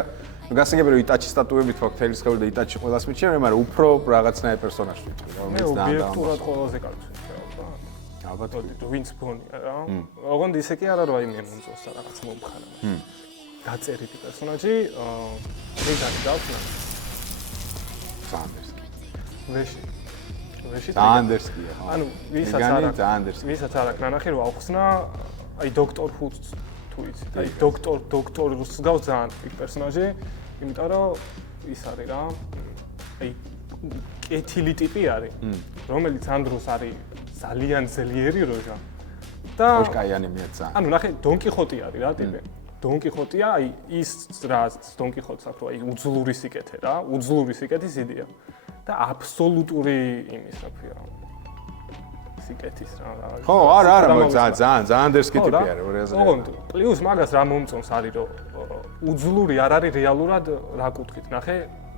გასაგები რომ იტაჩის სტატუები თქვა, თელის ხელი და იტაჩი ყველას მიჩნევენ, მაგრამ უფრო რაღაცნაირ პერსონაჟი ვიტყვი, რომელიც ობიექტურად ყველაზე კარგს ვიტყვი. ალბათ ვინც ბონია რა. ოღონდ ისე კი არა რომ აი მე მომწონს და რაღაც მომხარა. დაწერილი პერსონაჟი, რეგარი დავხნა. სანდერსკი. ვეში. სანდერსკია ხო? ანუ ვისაც არ აქვს ნანახი რომ ახსნა, აი დოქტორ ჰუს თუ იცით, აი დოქტორს გავს ძალიან იქ პერსონაჟი, იმიტომ რომ ის არის რა, აი კეთილი ტიპი არის, რომელიც ამ დროს არის ძალიან ძლიერი როჟა. და ოშკაიანი მეცა. ანუ ნახე, დონ კიხოტი არის რა ტიპი. დონ კიხოტია, აი ის რა დონ კიხოტს აქვს, აი უძლური სიკეთე რა, უძლური სიკეთის იდეა. და აბსოლუტური იმის რა ქვია. სიკეთის რა. ხო, არა, ძალიან დერსკი ტიპი არის 2000. ოღონდ პლუს მაგას რა მომწონს არის რომ უძლური არ არის რეალურად რა კუთხით. ნახე,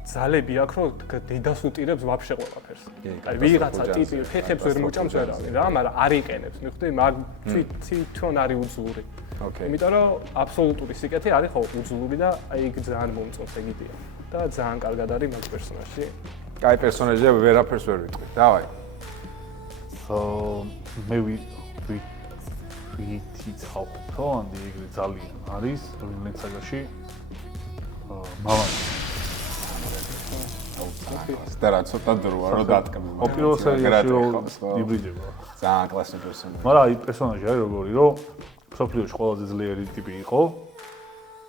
ძალები აქვს რომ დედას უტირებს ვაფშე ყველაფერს. აი ვიღაცა ტიპი ფეხებს ვერ მოჭამს ვერავინ რა, მაგრამ არ იყენებს. მიხვდი, მაგ თვითონ არის უძლური. ოკეი. იმიტომ რომ აბსოლუტური სიკეთე არის ხო უძლური და აი იქ ძალიან მომწონს ეგ იდეა. და ძალიან კარგად არის მაგ პერსონაჟი. კაი პერსონაჟია, ვერაფერს ვერ ვიტყვი. დავაი. მე ვიცით ხალხთან ეგრე ძალიან არის როლენცაგაში მამალი. და რა ცოტა დროა რომ დატკბე. პირველ სერიაში რომ იბრიდება. ძალიან კლასი პერსონაჟი. მაგრამ აი პერსონაჟი არის როგორი, რომ სოფლიოში ყველაზე ძლიერი ტიპი იყო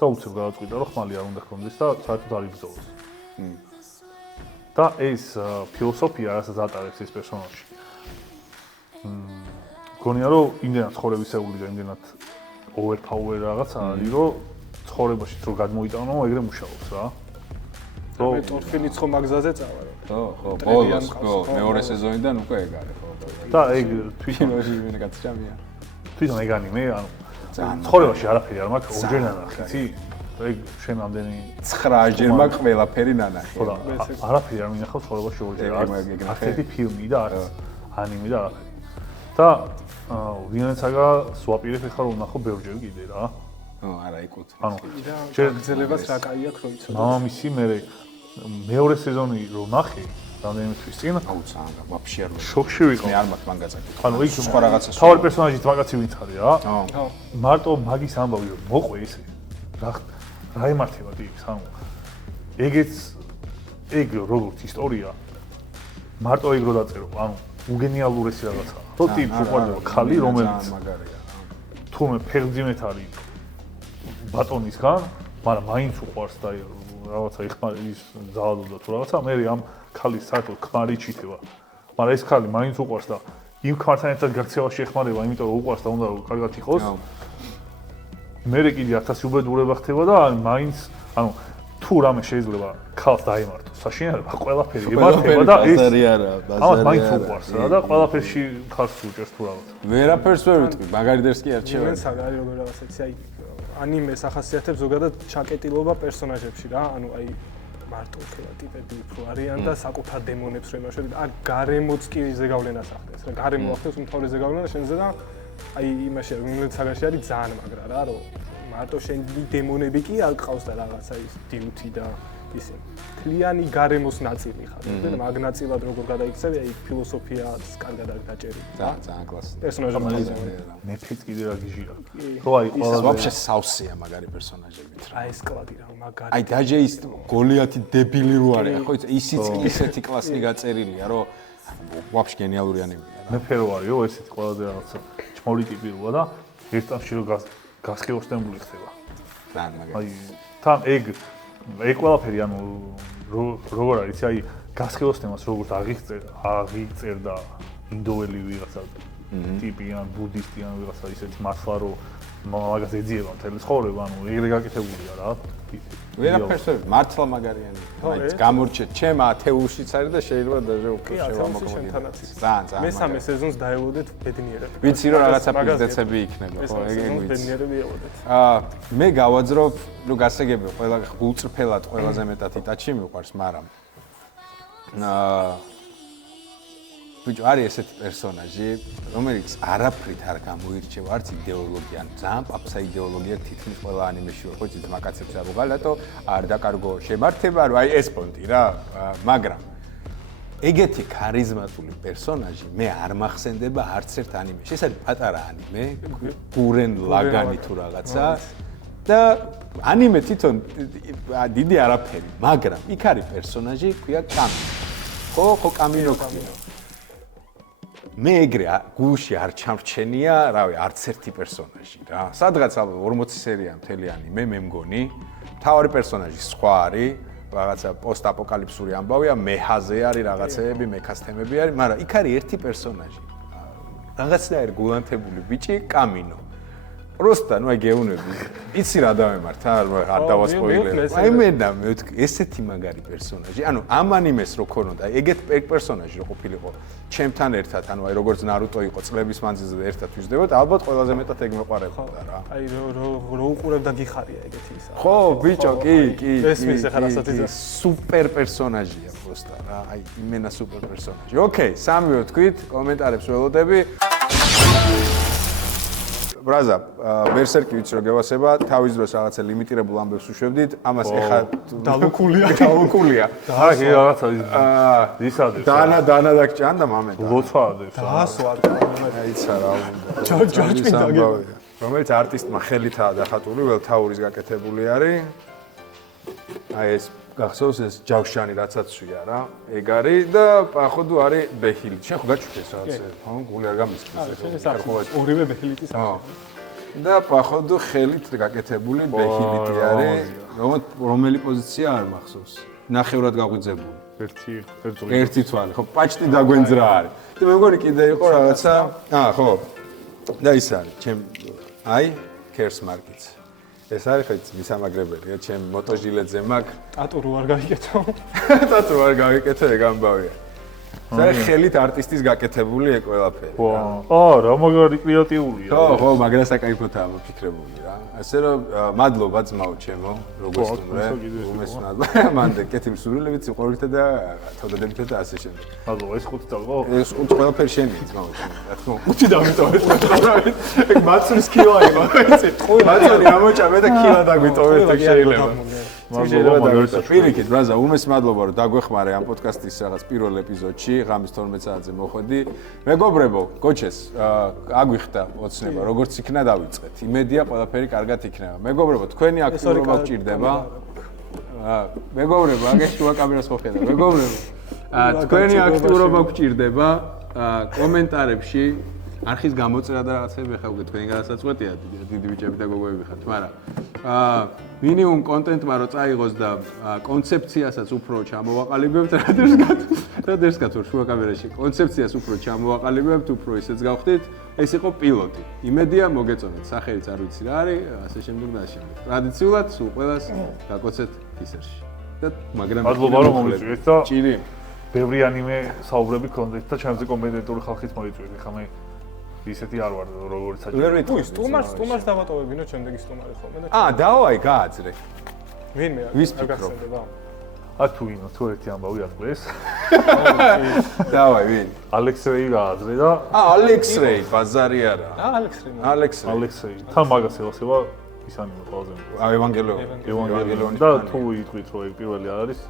და უცებ გადაწყვიტა, რომ ხმალი არ უნდა ჰქონდეს და საერთოდ არ იბრძოლოს. და ეს ფილოსოფია, რასაც ატარებს ეს პერსონაჟი. მგონია, რომ იმდენად ცხოვრებისეული და იმდენად overpower რაღაცა არის, რომ ცხოვრებაში რო გადმოიტანო, ეგრე მუშაობს რა. მე ტორფილიც ხომ მაგზაზე წავა რა. ხო, ბოლოს, მეორე სეზონიდან უკვე ეგ არის, ხო. და ეგ ფილმში მე გაწჭამია. თვითონ ეგ ანიმე, ანუ ცხოვრებაში არაფერი არ მაქვს, ორჯერ ნანახი, იცი? ეგ შენ ამდენი 9-ჯერ მაქვს ყველაფერი ნანახი. ხო და არაფერი არ მინახავს ცხოვრებაში ორჯერ. არც ერთი ფილმი და არც ანიმე და არაფერი. და ვინაცაგა სვაპირებ ხარ რომ ნახო ბევრჯერ კიდე რა. არა, იკუთვნი. ანუ გაგრძელებას რა კაი აქვს რომ იცოდე. მამამისი მე მეორე სეზონი რომ ნახე, რამდენიმე თვის წინ, აუცილებლად, ვაფშე არ შოქში ვიყო. მე არ მაქვს მან გაწაკითხა. ანუ იქ სხვა რაღაცას. თავი პერსონაჟიც მაგაცი ვინც არის რა. ხო. მარტო მაგის ამბავი რომ მოყვე ისე. რა ემართება ტიპს, ანუ ეგ როგორც ისტორია მარტო ეგ რო დაწერო, ანუ უგენიალურესი რაღაცაა. რო ტიპს უყვარდება ხალი, რომელიც თუმე ფეხმძიმეთ არის ბატონისგან, მაგრამ მაინც უყვარს და რაღაცა ის ძალადობდა თუ რაღაცა, მე ამ ხალის საერთოდ ქმარი ჩიტება. მაგრამ ეს ხალი მაინც უყვარს და იმ ქმართან ერთად გაქცევაში ეხმარება, იმიტომ რომ უყვარს და უნდა რომ კარგად იყოს. მე კიდე 1000 უბედურება ხდება და მაინც, ანუ თუ რამე შეიძლება ხალხს დაემართოს, საშინელება ყველაფერი ემართება და ეს ბაზარი არა, ბაზარი. მაინც უყვარს რა და ყველაფერში ხალხს უჭერს თუ რაღაცა. ვერაფერს ვერ ვიტყვი, მაგარი დერს კი არ შევა. მე საგარი როგორ რაღაცაცი, აი ანიმეს ახასიათებს ზოგადად ჩაკეტილობა პერსონაჟებში რა, ანუ აი მარტო ხელა ტიპები უფრო არიან და საკუთარ დემონებს რო იმაშობენ, არ გარემოც კი ზეგავლენას ახდენს რა, გარემო ახდენს უმთავრეს ზეგავლენა შენზე და აი იმაში რომელიც საგარში არის ძალიან მაგრა რა, რომ მარტო შენი დემონები კი არ ყავს და რაღაცა ის დიუთი და ისე ქლიანი გარემოს ნაწილი ხარ და მაგ ნაწილად როგორ გადაიქცევი აი ფილოსოფიაც კარგად არის დაჭერილი ძალიან კლასი პერსონაჟი მეფეც კიდე რა გიჟია რო აი ყველა ვაფშე სავსეა მაგარი პერსონაჟებით რა აი ეს კლადი რა მაგარი აი დაჟე ის გოლიათი დებილი რო არის ხო ისიც ისეთი კლასი გაწერილია რომ ვაფშე გენიალური ანიმეა რა მეფე რო არისო ესეთი ყველაზე რაღაცა ჩმორი ტიპი როა და ერთ წამში რო გასხეოსტებული ხდება ძალიან მაგარი აი თან ეგ ყველაფერი ანუ როგორ არის აი გასხეოსტებას როგორც აღიწერდა ინდოელი ვიღაცა ტიპი ან ბუდისტი ან ვიღაცა ისეთი მართლა რომ მაგას ეძიება მთელი ცხოვრება ანუ ეგრე გაკეთებულია რა ვერაფერს მართლა მაგარიანი მაინც გამორჩე ჩემ ათეულშიც არის და შეიძლება დაჟე უკვე შევამოქმედო ძალიან მესამე სეზონს დაელოდეთ ბედნიერები ვიცი რომ რაღაცა პიზდეცები იქნება ხო ეგ ვიცი ბედნიერები ელოდეთ მე გავაძრობ ნუ გასაგები ყველა გულწრფელად ყველაზე მეტად იტაჩი მიყვარს მაგრამ ბიჭო არის ესეთი პერსონაჟი რომელიც არაფრით არ გამოირჩევა არც იდეოლოგია ან ძალიან პაპსა იდეოლოგია თითქმის ყველა ანიმეში ხო იცით მაგაცებს არ უღალატო არ დაკარგო შემართება რომ აი ეს პონტი რა მაგრამ ეგეთი ქარიზმატული პერსონაჟი მე არ მახსენდება არც ერთ ანიმეში ეს არის პატარა ანიმე გურენ ლაგანი თუ რაღაცა და ანიმე თვითონ დიდი არაფერი მაგრამ იქ არის პერსონაჟი ქვია კამინო ხო კამინო მე ეგრე გულში არ ჩამრჩენია, რავი, არც ერთი პერსონაჟი რა. სადღაც ალბათ 40 სერია მთელი ანიმე, მე მგონი. მთავარი პერსონაჟი სხვა არის, რაღაცა პოსტ-აპოკალიფსური ამბავია, მეჰაზე არის რაღაცეები, მექას თემები არის, მაგრამ იქ არის ერთი პერსონაჟი. რაღაცნაირი გულანთებული ბიჭი, კამინო. პროსტა, ნუ აი გეუნები. იცი რა დავემართ, არ დავასპოილერე. აი მენა, მე ვთქვი, ესეთი მაგარი პერსონაჟი. ანუ ამ ანიმეს რო ქონოდა, ეგეთ პერსონაჟი რო ყოფილიყო ჩემთან ერთად, ანუ აი როგორც ნარუტო იყო წლების მანძილზე ერთად ვიზრდებოდ, ალბათ ყველაზე მეტად ეგ მეყარებოდა რა. აი რო უყურებ და გიხარია ეგეთი ისა. ხო, ბიჭო, კი. ესმის ახლა რასაც იცი. სუპერ პერსონაჟია პროსტა რა. აი იმენა სუპერ პერსონაჟი. ოკეი, სამივე თქვით, კომენტარებს ველოდები. ბრაზა, ბერსერკი ვიცი რომ გევასება, თავის დროს რაღაცა ლიმიტირებულ ამბებს უშვებდით, ამას ეხა დალუკულია. აი რაღაცა ისადეს. დანა დაგჭანდა მამე. ლოცვადეს. დაასვა. აიცა რა. ჯორჯი დაგე. რომელიც არტისტმა ხელითაა დახატული, ველთაურის გაკეთებული არის. აი ეს გახსოვს ეს ჯავშანი რაცაც შია რა. ეგ არის და походу არის ბეჰილი. შენ ხო გაჩვენეს რაღაც ხო გული არ გამისწრებს. ორივე ბეჰილიტის. ხო. და походу ხელით გაკეთებული ბეჰილიტი არის. რომელი პოზიცია არ მახსოვს. ნახევრად გაღვიძებული. ერთი თვალი, ხო, პაჭტი დაგვენძრა არის. და მე მგონი კიდე იყო რაღაცა, ხო. და ის არის, ჩემ აი, Kers Markets. ეს არის ხო მისამაგრებელია, ჩემ მოტოჟილეძე მაქვს. ტატუ რო არ გაიგეთო. ტატუ არ გაიგეთო, ეგ ამბავია. ეს ხელით არტისტის გაკეთებული ეგ ყველაფერი. რა მაგარი კრეატიულია. ხო, მაგრამ საკაიფოთაა მოფიქრებული რა. ასე რომ მადლობა ძმაო ჩემო, როგორც თუმრე. უმესმნადლობა. მანდ კეთილ სურვილებით, სიყვარულითა და თავდადებითა და ასე შემდეგ. მადლობა, ეს ხუთი წავყო. ეს ხუთი ყველაფერი შენია ძმაო. რა თქმა უნდა. ხუთი დამიტოვეთ ხოლმე. ეგ მაცურის კილო იყო, ვიცი. მაცური ამოჭამე და კილა დაგვიტოვეთ ეგ შეიძლება. მადლობა, პირიქით, ბრაზა, უმესმადლობა რომ დაგვეხმარე ამ პოდკასტის რაღაც პირველ ეპიზოდში, ღამის 12 საათზე მოხვედი. მეგობრებო, გოჩეს, აგვიხდა ოცნება, როგორც იქნა დავიწყეთ. იმედია ყველაფერი კარგად იქნება. მეგობრებო, თქვენი აქტიურობა გჭირდება. მეგობრებო, აგერ შუა კამერას მოხედა. მეგობრებო, თქვენი აქტიურობა გჭირდება. კომენტარებში არხის გამოწერა და რაღაცები ხა უკვე თქვენი გადასაწყვეტია, დიდი ბიჭები და გოგოები ხართ, მაგრამ მინიმუმ კონტენტმა რო წაიღოს და კონცეფციასაც უფრო ჩამოვაყალიბებთ, რადერს გათხოვ შუა კამერაში, კონცეფციას უფრო ჩამოვაყალიბებთ, უფრო ისეც გავხდით, ეს იყო პილოტი. იმედია მოგეწონათ, სახელიც არ ვიცი რა არის, ასე შემდეგ და ასე შემდეგ. ტრადიციულად სულ ყველას გაკოცეთ თისერში. და მაგრამ მადლობა რომ მომიწვიეთ და ჭირი. ბევრი ანიმე საუბრები გქონდეთ და ჩემზე კომენტატორი ხალხიც მოიწვიეთ, ხა მე ისეთი არ ვარ როგორც საჭირო. ვერ ვიცი. სტუმარს დავატოვებინო ჩემდეგი სტუმარი ხოლმე და დააი გააძრე. ვინმე ვის არ გახსენდება? თუ ვინო, თუ ერთი ამბავი ატყდეს. დააი ვინ? ალექსეი გააძრე და ალექსეი ბაზარი არა. ალექსეი. თან მაგას ელასება ისანი ყველაზე მეტად. ევანგელიონი და თუ იტყვით რომ ეგ პირველი არ არის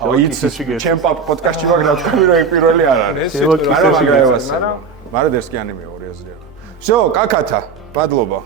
იცი ჩემ პოდკასტში მაგ რა თქვი რომ ეგ პირველი არ არის. არა მაგრამ დერსკი ანიმე ორი აზრია. всё, კაკათა, მადლობა.